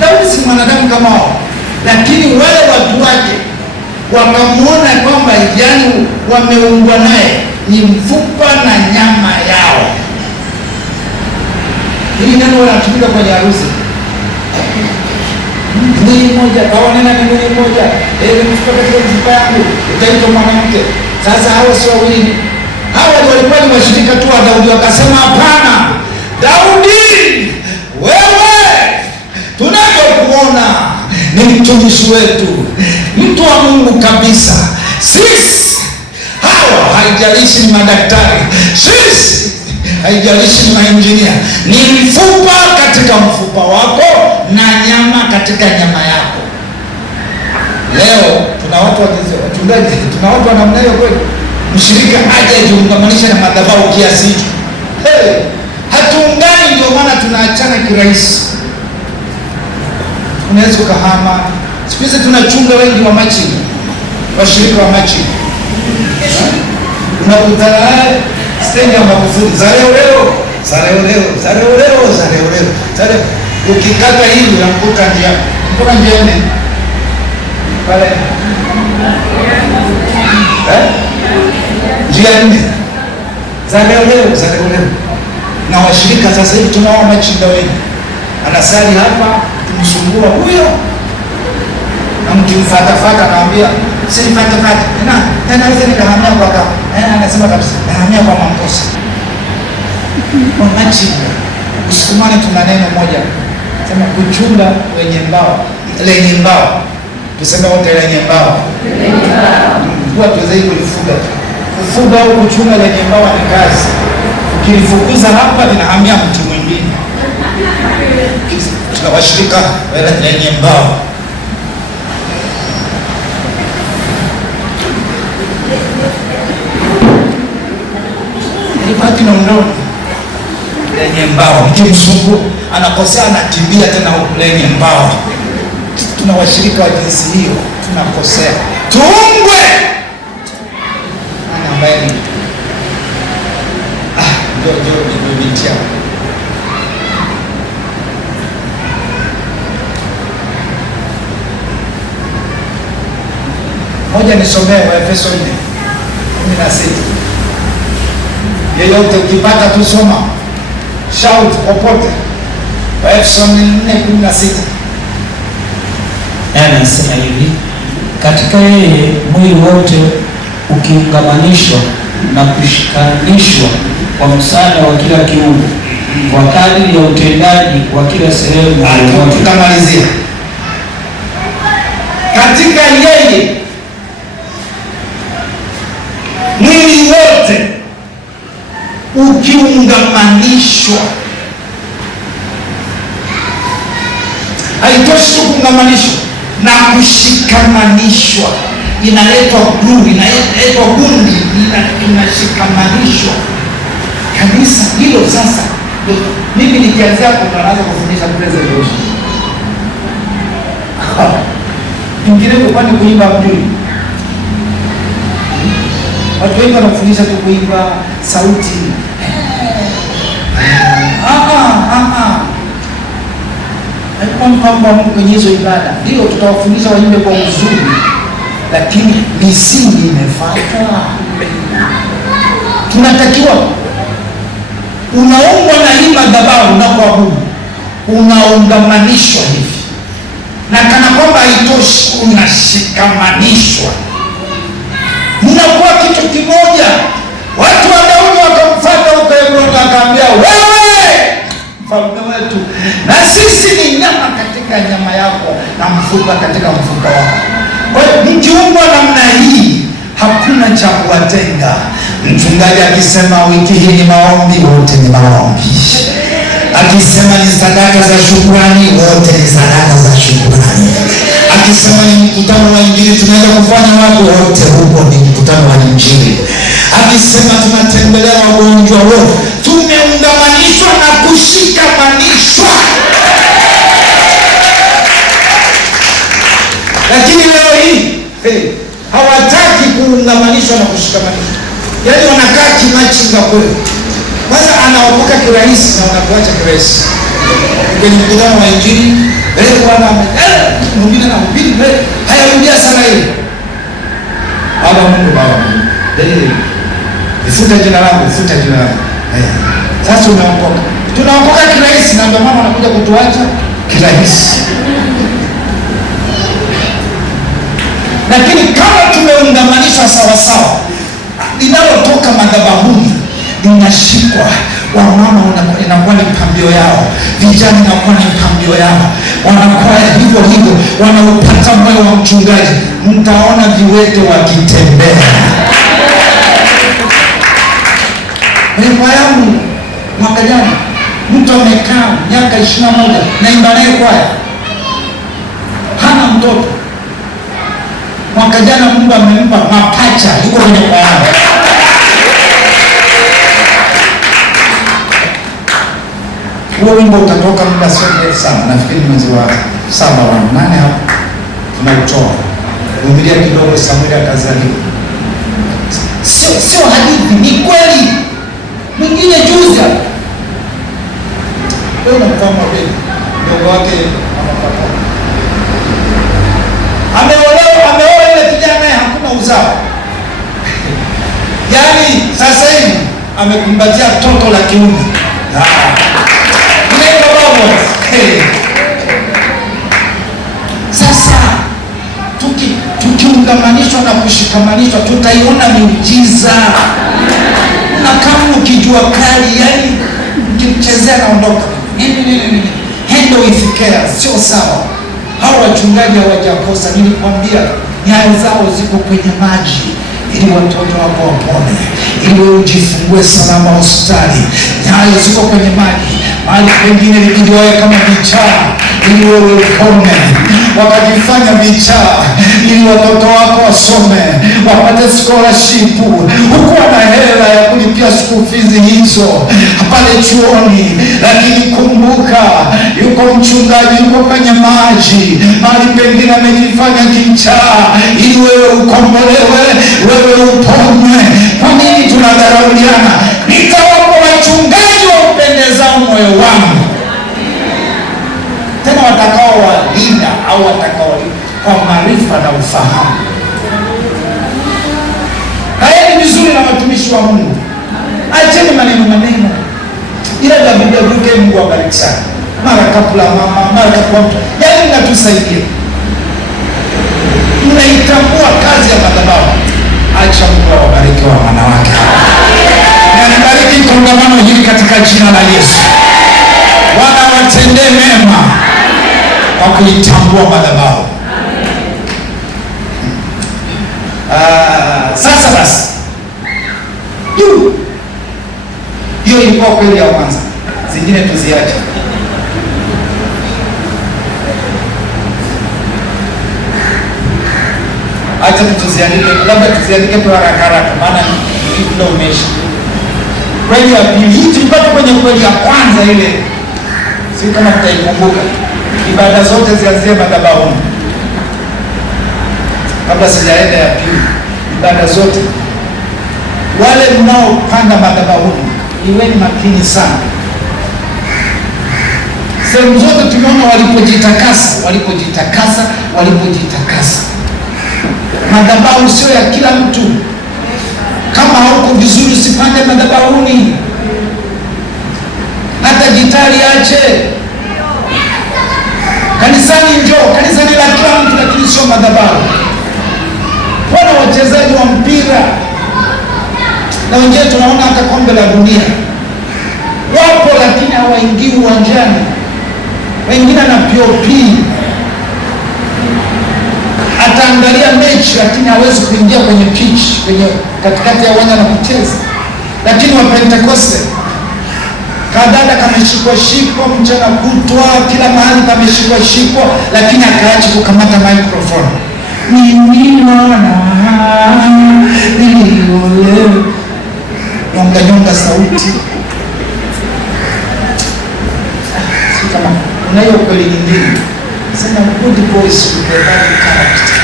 Daudi si mwanadamu kama wao, lakini wale watu wake wakamuona kwamba yaani wameungwa naye, ni mfupa na nyama yao. Hili neno wanatumika kwenye harusi. Mwili mmoja, kaonena ni mwili mmoja. Mfupa katika mfupa yangu, utaitwa mwanamke. Sasa hao sio wawili. Hawa walikuwa ni washirika tu wa Daudi, wakasema hapana, Daudi, wewe tunavyokuona ni mtumishi wetu, mtu wa Mungu kabisa. Sisi hawa, haijalishi ni madaktari, sisi haijalishi ni mainjinia, ni mfupa katika mfupa wako na nyama katika nyama yako. Leo tuna watu wachungaji, tuna watu wa namna hiyo kweli. Mshirika aje ajiungamanisha na madhabahu kiasi hicho? Hatuungani, ndio maana tunaachana kirahisi. Unaweza ukahama. Siku hizi tunachunga wengi wa machinga, washirika wa machinga. Unakutana naye stendi ya Magufuli, za leo leo, za leo leo, za leo leo, za leo leo, za leo. Ukikata hivi unakuta njia, kutoka njia nne pale, njia nne za leo leo, za leo leo. Na washirika sasa hivi tunao machinga wengi, anasali hapa, tumsumbua huyo, na mkimfuatafuata anawaambia usinifuatafuate tena hizo nikahamia kwa kama anasema kabisa nahamia kwa makosa. Mwachi usikumane, tuna neno moja sema kuchunga lenye mbao, tuseme wote lenye mbao. Kwa tuweze kulifuga. Kufuga au kuchunga lenye mbao ni kazi. Ukilifukuza hapa linahamia mtu mwingine. Tunawashirika lenye mbao. Nipati na ndoni lenye mbao, mkimsumbua anakosea, anakimbia tena lenye mbao. Tuna washirika wa jinsi hiyo, tunakosea, tuungwe ambaye ndio binti yao. Moja nisomee Waefeso 4:16. Yeyote ukipata tusoma, shout popote. Waefeso 4:16. Anasema hivi, katika yeye mwili wote ukiungamanishwa na kushikanishwa kwa msaada wa kila kiungo kwa kadiri ya utendaji wa kila sehemu. Tukamalizia katika yeye mwili wote ukiungamanishwa. Haitoshi tu kuungamanishwa na kushikamanishwa, inaletwa glue, inaletwa gundi, inashikamanishwa. Kanisa hilo sasa, mimi nikianzia hapo naanza kufundisha presentation. Ingine kwa ni kuimba mjui. Watu wengi wanafundisha tu kuimba sauti. Kwamba Mungu kwenye hizo ibada ndio tutawafundisha waimbe kwa uzuri, lakini misingi imefuatwa. Tunatakiwa unaungwa na hii madhabahu unapoabudu, unaungamanishwa hivi, na kana kwamba haitoshi, unashikamanishwa, mnakuwa kitu kimoja. Watu wa Daudi wakamfuata huko Hebroni, akaambia wewe mfalme wetu, na sisi ni nyama katika nyama yako na mfupa katika mfupa wako. Kwa hiyo mkiungwa namna hii, hakuna cha kuwatenga. Mchungaji akisema wiki hii ni maombi, wote ni maombi. Akisema ni sadaka za shukrani, wote ni sadaka za shukrani. Akisema ni mkutano wa Injili tunaenda kufanya watu, wote huko ni mkutano wa Injili. Akisema tunatembelea wagonjwa, wote tumeungamanishwa na kushikamanishwa. Lakini leo hii hawataki kuungamanishwa na kushikamanishwa. Yaani wanakaa kimachinga kweli. Kwanza anaokoka kirahisi na wanakuacha kirahisi. Kwenye mkutano wa Injili, bwana mwingine na mbili hayarudia sana hili. Baba Mungu, Baba Mungu. Futa jina langu, futa jina langu. Sasa unaokoka. Tunaokoka kirahisi na ndio maana wanakuja kutuacha kirahisi. Lakini kama tumeungamanishwa sawa sawa, linalotoka madhabahuni linashikwa. Wamama inakuwa ni pambio yao, vijana inakuwa ni pambio yao, wanakuwa hivyo hivyo, wanaupata moyo wa mchungaji. Mtaona viwete wakitembea. Kwa yangu mwaka jana mtu amekaa miaka 21 naimba naye kwaya, hana mtoto. Mwaka jana Mungu amempa mapacha, yuko kwenye kwaya. Huo wimbo utatoka muda sio mrefu sana, nafikiri mwezi wa 7 wa 8 hapo tunautoa. Vumilia kidogo, Samueli akazaliwa. Sio hadithi, ni kweli. Mwingine juzi wewe unamfahamu Abeli, ndogo wake ameoa ile kijana naye hakuna uzao. Yaani sasa hivi amekumbatia toto la kiume. Sasa tukifungamanishwa na kushikamanishwa tutaiona miujiza. Na kama ukijua kali, yani ukimchezea naondoka, handle with care, sio sawa. Hao wachungaji hawajakosa, nilikwambia nyayo zao ziko kwenye maji ili watoto wako wapone, ili ujifungue salama hospitali. Nyayo ziko kwenye maji, mahali pengine likijiwae kama vichaa ili wewe upone, wakajifanya vichaa ili watoto wako wasome, wapate scholarship, hukuwa na hela ya kulipia school fees hizo pale chuoni. Lakini kumbuka, yuko mchungaji, yuko kwenye maji, mahali pengine amejifanya kichaa ili wewe ukombolewe, wewe uponywe. Kwa nini tunadharauliana? Nitawapa wachungaji wa upendezao moyo wangu, tena watakao walinda au watakao kwa maarifa na ufahamu. Kaeni vizuri na watumishi wa Mungu, acheni maneno, ila dabuke. Mungu awabariki sana. Mara kapula mama, mara kapula mtu, yaani mnatusaidia, mnaitambua kazi ya madhabahu. Acha Mungu awabariki wa wanawake, na nibariki kongamano hili katika jina la Yesu. Bwana watendee mema kwa kuitambua madhabahu. Sasa basi, hiyo ilikuwa kweli ya kwanza, zingine tuziache. Acha tuziandike, labda tuziandike tu haraka, maana ndio umeisha. Kweli ya pili, hii tulipata kwenye kweli ya kwanza ile, si kama mtaikumbuka. Ibada zote zianzie madhabahuni. Kabla sijaenda ya pili, ibada zote, wale mnaopanda madhabahuni, iweni makini sana. Sehemu zote tumeona walipojitakasa. Madhabahu sio ya kila mtu. Kama hauko vizuri, usipande madhabahuni. Hata gitari ache. Kanisani njoo, kanisani la kila mtu, lakini sio madhabahu. Wana wachezaji wa mpira na wengine tunaona hata kombe la dunia wapo, lakini hawaingii uwanjani. Wengine na POP, ataangalia mechi lakini hawezi kuingia kwenye pitch, kwenye katikati ya uwanja na kucheza. Lakini wa Pentekoste, kadada kameshikwa mchana kutwa, kila mahali kameshikwa, lakini akaacha kukamata microphone. Mimi naona niliolewa, nyonga sauti. Si kama unayo kweli nyingine, sema good boys with the bad character.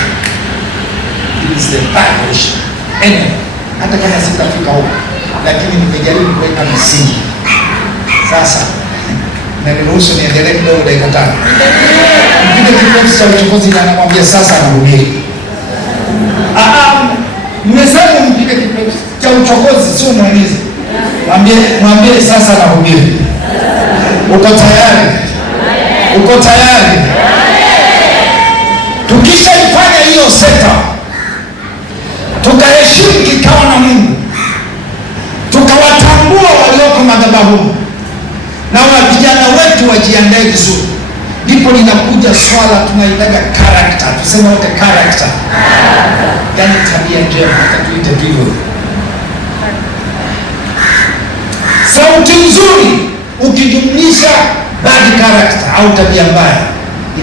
It is the bad version. Anyway, hata kama sitafika huko, lakini nimejaribu kuweka misingi. Sasa niruhusu niendelee kidogo dakika 5. Mpige kipenzi cha uchokozi na anamwambia sasa anahubiri. Mmesema mpige kipenzi cha uchokozi, sio muulize. Mwambie sasa anahubiri. Uko tayari? Uko tayari? Tukishaifanya hiyo setup, tukaheshimu kikao na Mungu, tukawatambua walioko madhabahuni, na vijana wetu wajiandae vizuri, ndipo linakuja swala tunaitaga character. Tuseme wote character, yaani tabia njema, hata tuite hivyo. Sauti nzuri ukijumlisha bad character au tabia mbaya,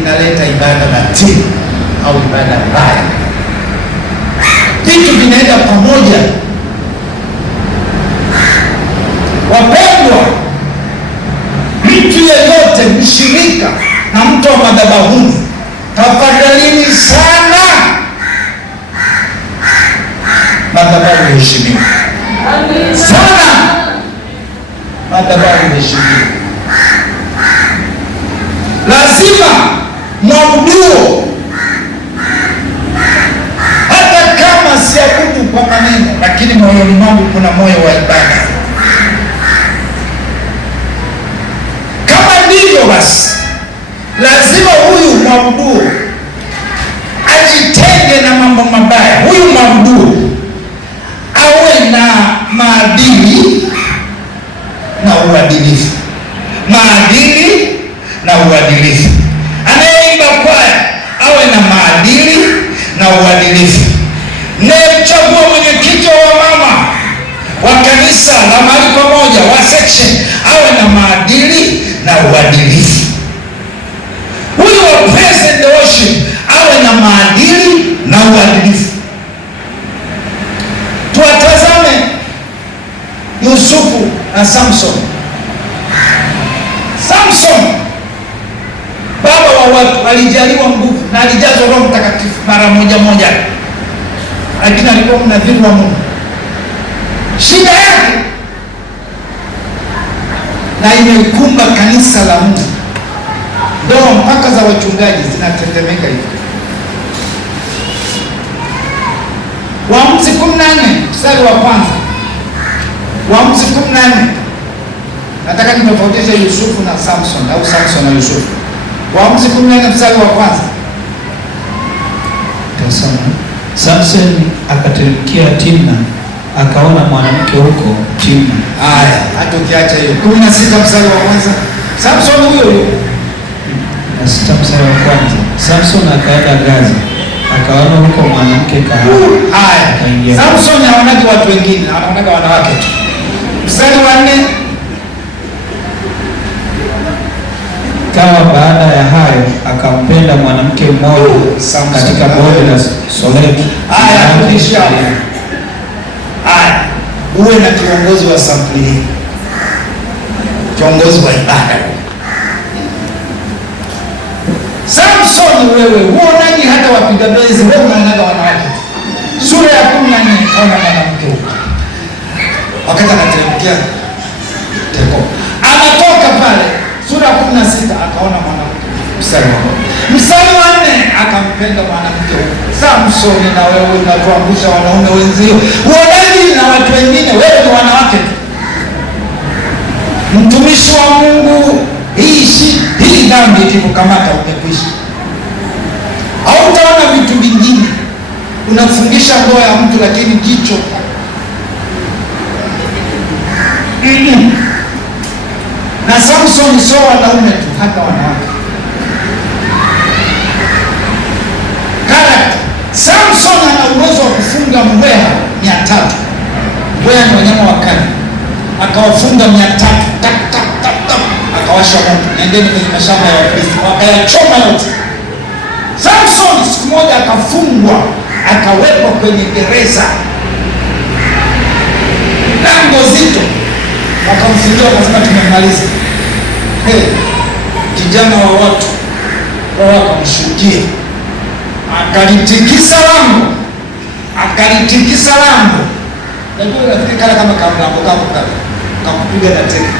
inaleta ibada batili au ibada mbaya. Vitu vinaenda pamoja. Wapendwa, mtu yeyote mshirika na mtu wa madhabahuni, tafadhalini sana, madhabahu heshimiwa sana, madhabahu heshimiwa. Lazima mwabuduo, hata kama siabudu kwa maneno, lakini moyoni mwangu kuna moyo wa ibada. Kama ndivyo basi, lazima huyu mwabuduo ajitenge na mambo mabaya. kanisa la mahali pamoja wa section awe na maadili na uadilifu. Huyu wa praise and worship awe na maadili na uadilifu. Tuwatazame Yusufu na Samson. Samson baba wa watu alijaliwa nguvu na alijazwa Roho Mtakatifu mara moja, lakini alikuwa mnadhiri wa Mungu. Shida yake na imekumba kanisa la Mungu, ndoa mpaka za wachungaji zinatetemeka hivi. Waamuzi 14 mstari wa kwanza. Waamuzi 14. Nataka nimefautisha Yusufu na Samson au Samson na Yusufu. Waamuzi 14 mstari wa kwanza. Tasoma. Samson akateremkia Timna, akaona mwanamke huko Timna. Haya, hata ukiacha hiyo 16 mstari wa kwanza. Samson huyo 16 mstari wa kwanza. Samson akaenda Gaza, akaona huko mwanamke kahaba. Haya, Samson haonaga watu wengine, anaonaga wanawake tu. Mstari wa 4. Kawa baada ya hayo akampenda mwanamke mmoja katika bonde la Soreki. Haya, kurudisha. Haya, uwe na kiongozi wa sampuli hii, kiongozi wa ibada. Samson, wewe huonaji hata wapiga bezi, wewe unaonaga wanawake. Sura ya 14 kaona mwanamke huko, wakati anateremkia teko, anatoka pale. Sura ya 16 akaona mwanamke. Mstari wa 4 akampenda mwanamke huko. Samson, na wewe unatuangusha wanaume wenzio, huonaji na watu wengine, wewe ni wanawake tu. Mtumishi wa Mungu, hii dhambi ikikukamata umekwisha. Hautaona vitu vingine. Unafungisha ndoa ya mtu lakini jicho na Samson sio wanaume tu, hata wanawake. Karakta. Samson ana uwezo wa kufunga mbweha 300. Mbweha ni wanyama wakali. Akawafunga 300, akawasha moto. Nendeni kwenye mashamba ya Wafilisti, wakayachoma yote. Samson siku moja akafungwa, akawekwa kwenye gereza, lango zito, wakamfungia, wakasema tumemaliza. Kijana wa watu wakamshukia, akalitikisa lango. Najua nafikiri kala kama kamlango kako kale kakupiga na teke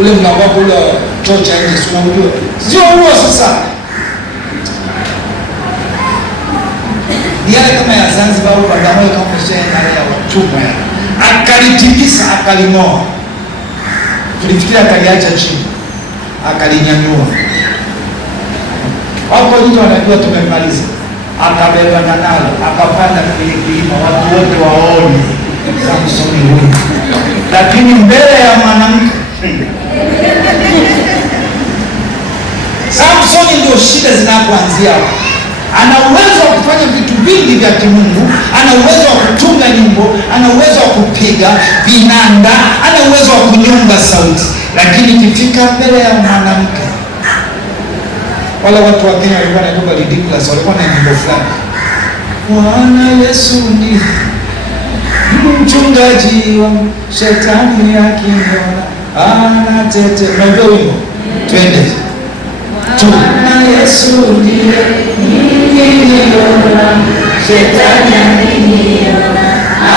ule mlango wako ule choo cha nje, si unajua, sio huo. Sasa ni yale kama ya Zanzibar au Bagamoyo, kama shenda ya chuma ya akalitikisa, akaling'oa. Tulifikiria ataliacha chini, akalinyanyua. Hapo nje wanajua tumemaliza. Akabebana nalo, akapanda kwenye kilima, watu wote waone Samsoni huyu, lakini mbele ya mwanamke. Samsoni ndio shida zinapoanzia. Ana uwezo wa kufanya vitu vingi vya kimungu, ana uwezo wa kutunga nyimbo, ana uwezo wa kupiga vinanda, ana uwezo wa kunyonga sauti, lakini ikifika mbele ya mwanamke, wala watu wa Kenya walikuwa wanatoka ridiculous, walikuwa na nyimbo fulani. Bwana Yesu ni mchungaji wa shetani akiniona anatete. Unajua wimbo? Twende. Bwana Yesu ndiye niliona shetani akiniona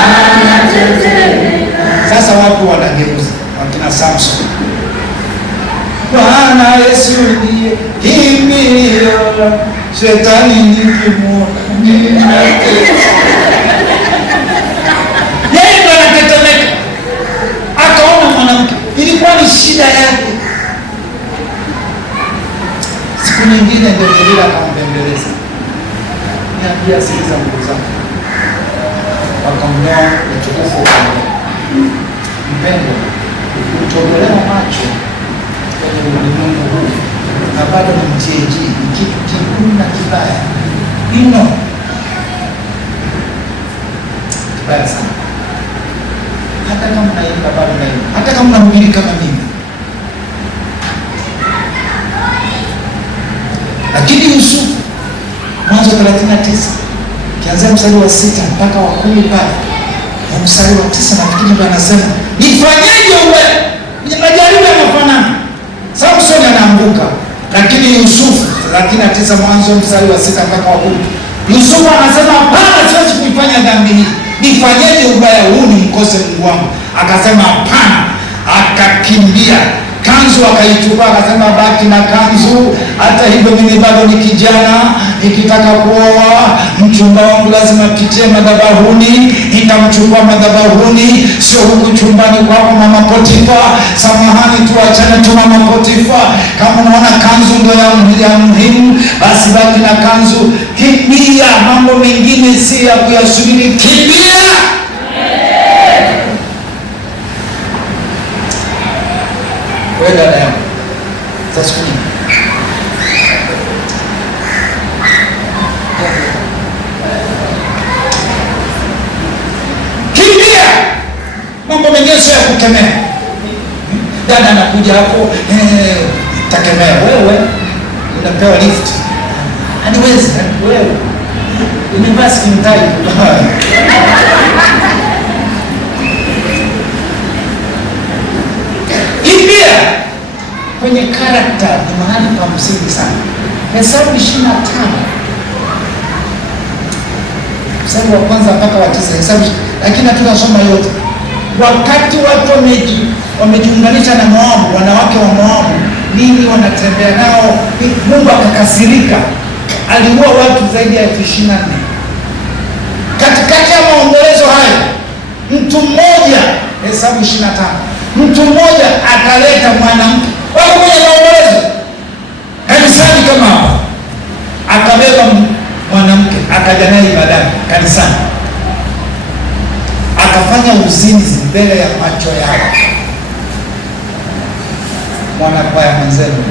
anatete. Sasa watu wanageuza, wakina Samson. Bwana Yesu ndiye kimbilio, shetani nikimwona ninateta. Yeye ndo anatetemeka. Akaona mwanamke, ilikuwa ni shida yake. Siku nyingine ndio Delila akampembeleza, niambia siri za nguo zake, wakamnyoa utukufu wa mpendo, kutobolewa macho kwenye ulimwengu huu na bado ni mjeji, ni kitu kigumu na kibaya kibaya sana. hata kama unaimba bado unaimba, hata kama unahubiri kama mimi. Lakini Yusufu, Mwanzo 39 kianzia mstari wa 6 mpaka wa 10 pale na mstari wa 9 nafikiri ndio anasema nifanyeje uwe majaribu yanafanana. Samson anaanguka, lakini Yusufu 39 Mwanzo mstari wa 6 mpaka wa 10, Yusufu anasema hapana, siwezi kuifanya dhambi hii, nifanyeje ubaya huu nimkose Mungu wangu? Akasema hapana, akakimbia, kanzu akaitupa, akasema baki na kanzu, hata hivyo mimi bado ni kijana, nikitaka kuoa mchumba wangu lazima apitie madhabahuni. Nikamchukua madhabahuni, sio huku chumbani kwako mama Potifa. Samahani, tuachane tu mama Potifa, kama unaona kanzu ndio ya muhimu, basi baki na kanzu. Kimbia, mambo mengine si ya kuyasubiri, kimbia. Wewe dada yangu, sasa kimbia, mambo mengine sio ya kukemea. Dada anakuja hapo, takemea wewe, unapewa lift. Haniwezi wewe, umevaa skin tight. Kimbia. Kwenye karakta ni mahali pa msingi sana. Hesabu 25 mstari wa kwanza mpaka wa 9, Hesabu, lakini tunasoma yote. Wakati watu wamejiunganisha na Moabu, wanawake wa Moabu, nini wanatembea nao, Mungu akakasirika, aliua watu zaidi ya 24. Katikati ya maombolezo hayo, mtu mmoja, Hesabu 25, mtu mmoja akaleta mwanamke wako kwenye maombolezo kanisani kama hapa, akabeba mwanamke akaja naye ibadani kanisani, akafanya uzinzi mbele ya macho yao. Mwanakwaya mwenzenu,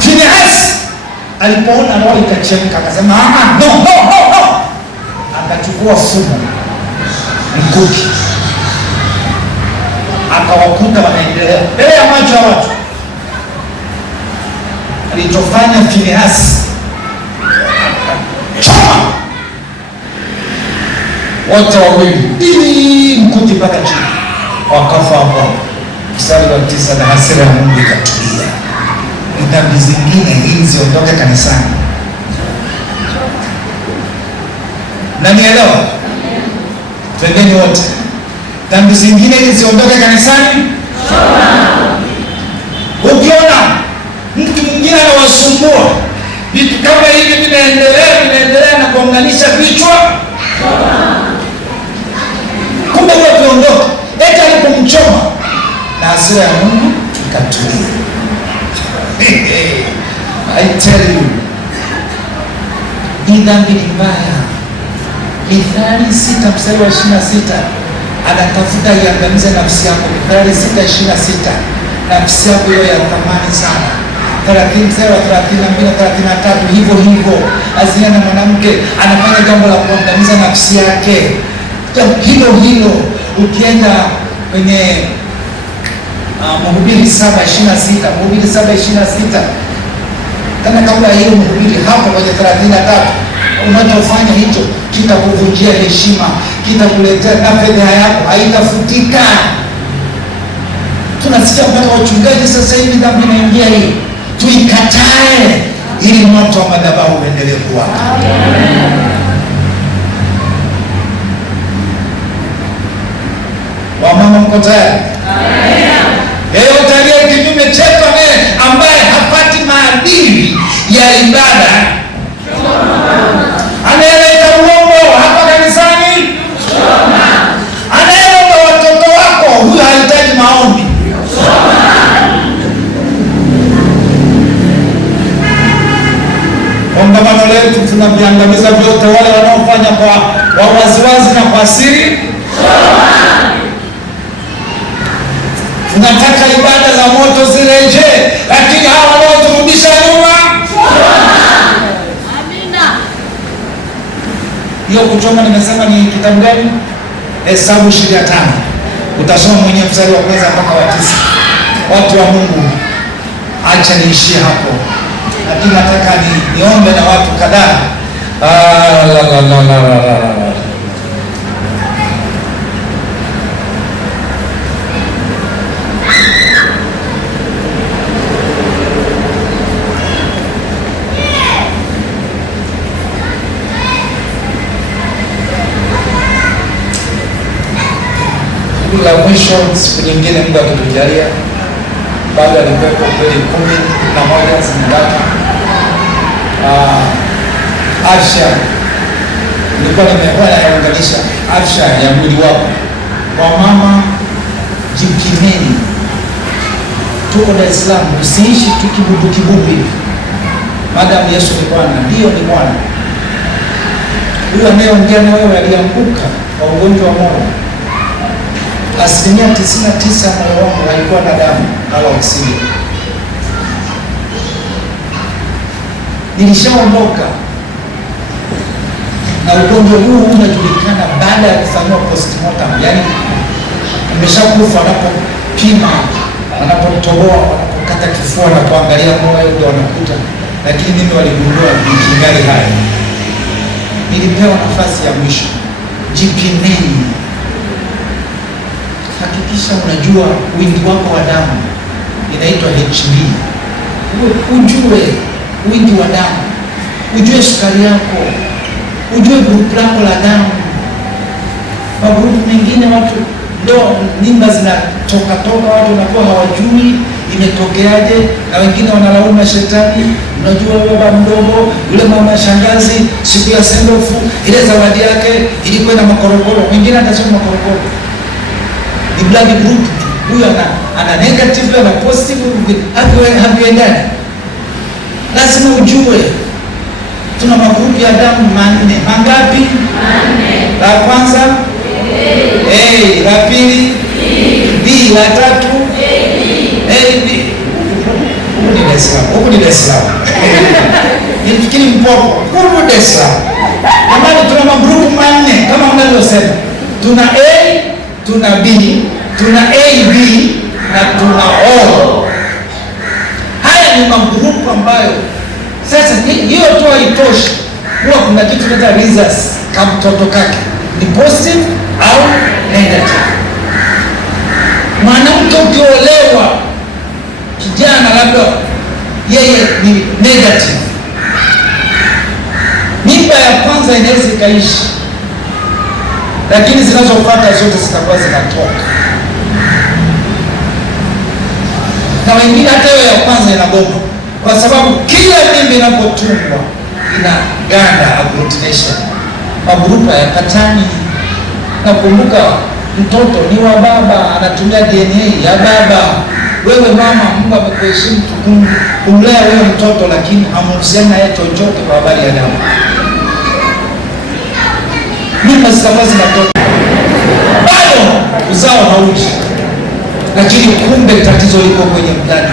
Finehasi alipoona roho ikachemka, akasema no. Akachukua fumo mkuki, akawakuta wanaendelea mbele ya macho ya watu. Alichofanya Finehasi, choma wote wawili mkuki mpaka chini, wakafa hapo. Mstari wa 9, na hasira ya Mungu ikatulia. Ni dhambi zingine hizi ziondoke kanisani. Na nielewa, twendeni wote, dhambi zingine hizi ziondoke kanisani. Ukiona mtu mwingine anawasumbua, vitu kama hivi vinaendelea na kuunganisha vichwa, kumbe huwa viondoka. Eti alipomchoma na hasira ya Mungu ikatulia. I tell you, ni dhambi mbaya. Mithali 6 mstari wa 26, anatafuta iangamize nafsi yako. Mithali 6:26, nafsi yako hiyo ya thamani sana. 30 mstari wa 32 na 33, hivyo azina na mwanamke, anafanya jambo la kuangamiza nafsi yake. Hilo ukienda kwenye Mhubiri 7:26, Mhubiri 7:26, kama kabla hiyo Mhubiri hapo kwenye 33, unachofanya hicho kitakuvunjia heshima, kitakuletea na fedha yako haitafutika. Tunasikia mpaka wachungaji sasa hivi dhambi inaingia hii, tuikatae ili moto wa madhabahu uendelee kuwaka. Wamama mko tayari? Yeyote aliye kinyume chetu, ambaye hapati maadili ya ibada, anayeleta uongo hapa kanisani, anayeleta watoto wako, huyo hahitaji maombi. Kongamano letu tunaviangamiza vyote, wale wanaofanya kwa waziwazi na kwa siri. Tunataka ibada za moto zirejee, lakini hawa wanaoturudisha nyuma, Hiyo kuchoma nimesema ni kitabu gani? Hesabu 25. Utasoma mwenyewe mstari wa kwanza mpaka wa 9. Watu wa Mungu, acha niishie hapo, lakini nataka niombe na watu kadhaa. La mwisho, siku nyingine Mungu akitujalia, bado alikuwepo kweli 11 zimebaki. Afya nilikuwa nimekuwa naunganisha afya ya mwili wako. Kwa mama, jipimeni. Tuko Dar es Salaam, usiishi tu kibubu hivi. Madamu Yesu ni Bwana, ndio ni Bwana. Huyo anayeongea na wewe alianguka kwa ugonjwa wa moyo. 99% moyo wangu haikuwa na damu wala oksijeni. Nilishaondoka na ugonjwa huu unajulikana baada ya kufanywa postmortem, yani umeshakufa. Wanapopima, wanapotoboa, wanapokata kifua na kuangalia moyo ndio wanakuta, lakini mimi waligundua nikingali hai. Nilipewa nafasi ya mwisho. Jipimeni. Hakikisha unajua wingi wako wa damu, inaitwa HB. Ujue wingi wa damu, ujue sukari yako, ujue grupu lako la damu. Magrupu mengine watu ndio mimba zinatoka, watu wanakuwa hawajui imetokeaje, na wengine wanalaumu shetani. Unajua wewe baba mdogo, yule mama shangazi, siku ya sendofu ile zawadi yake ilikuwa na makorokoro. Wengine atasema makorokoro ni blood group. Huyo ana negative na positive, haviendani. Lazima ujue tuna magrupu ya damu 4. Mangapi? 4. La kwanza A, la pili B, la tatu A, B. Huku ni Dar es Salaam. Nifikiri Mpoko, huku Dar es Salaam. Ambapo tuna magrupu 4 kama mnavyosema. Tuna A, tuna B, tuna AB na tuna O. Haya ni magrupu ambayo sasa hiyo tu haitoshi. Huwa kuna kitu kinaitwa results kama mtoto kake ni positive au negative. Mwanamke ukiolewa, kijana labda yeye ni negative, mimba ya kwanza inaweza ikaishi, lakini zinazofuata zote zitakuwa zinatoka, na wengine hata hiyo ya kwanza inagoma, kwa sababu kila mimba inapotungwa ina ganda agglutination, magrupu hayapatani. Nakumbuka mtoto ni wa baba, anatumia DNA ya baba. Wewe mama, Mungu amekuheshimu kumlea wewe mtoto, lakini hamuhusiani naye chochote kwa habari ya damu. Mimba zitakuwa zinatoka, bado uzao hauji, lakini kumbe tatizo liko kwenye mdani.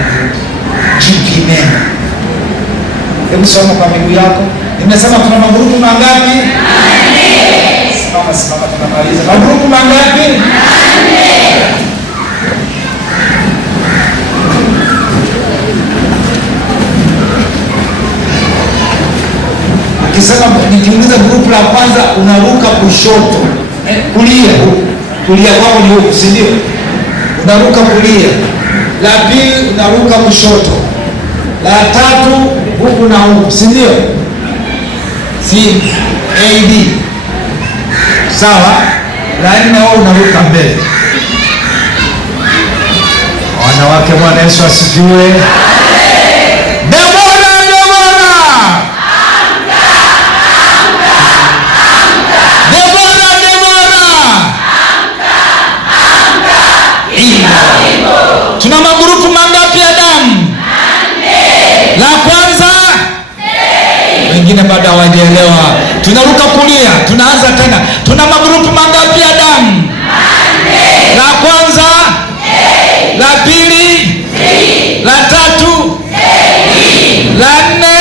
Jipimeni. Hebu soma kwa miguu yako. Nimesema tuna magrupu mangapi? 4. Simama, tunamaliza. Magrupu mangapi? 4. Ukisema nikiuliza grupu la kwanza, unaruka kushoto, kulia kwako ni huku, si ndio? Unaruka kulia. La pili unaruka kushoto. La tatu huku na huku, si ndio? Si AD. Sawa? La nne wao unaruka mbele. Wanawake, Bwana Yesu asifiwe. Debora! Tuna magrupu mangapi ya damu? 4. La kwanza, wengine bado hawajaelewa. Tunaruka kulia, tunaanza tena. Tuna magrupu mangapi ya damu? 4. La kwanza, la pili, la tatu, la nne.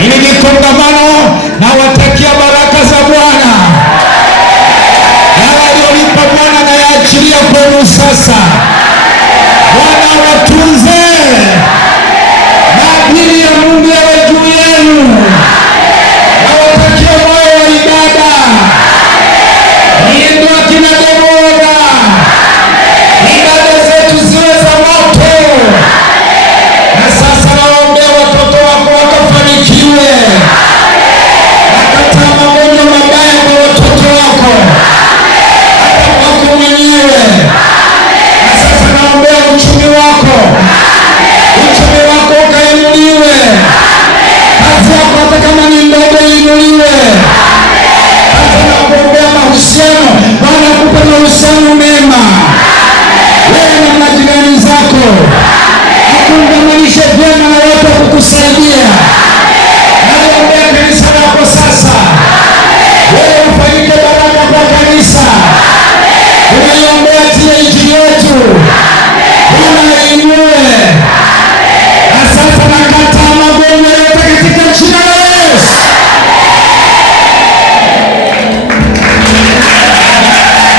Hili ni kongamano, na watakia baraka za Bwana. Yale aliyolipa Bwana na yaachilia kwenu sasa. Bwana watunze, maadili ya Mungu yawe juu yenu, na watakia moyo wa ibada. Niendo akina Debora, ibada zetu ziwe za moto. Na sasa naombea watoto wako wakafanikiwe. Nakataa magonjwa mabaya kwa watoto wako, hata kwako mwenyewe. Na sasa naombea uchumi wako ukainuliwe. Kazi yako hata kama ni ndogo inuliwe. Hata nakuombea mahusiano, Bwana akupe mahusiano mema. Wewe na majirani zako, akuungamanishe vyema na watu kukusaidia.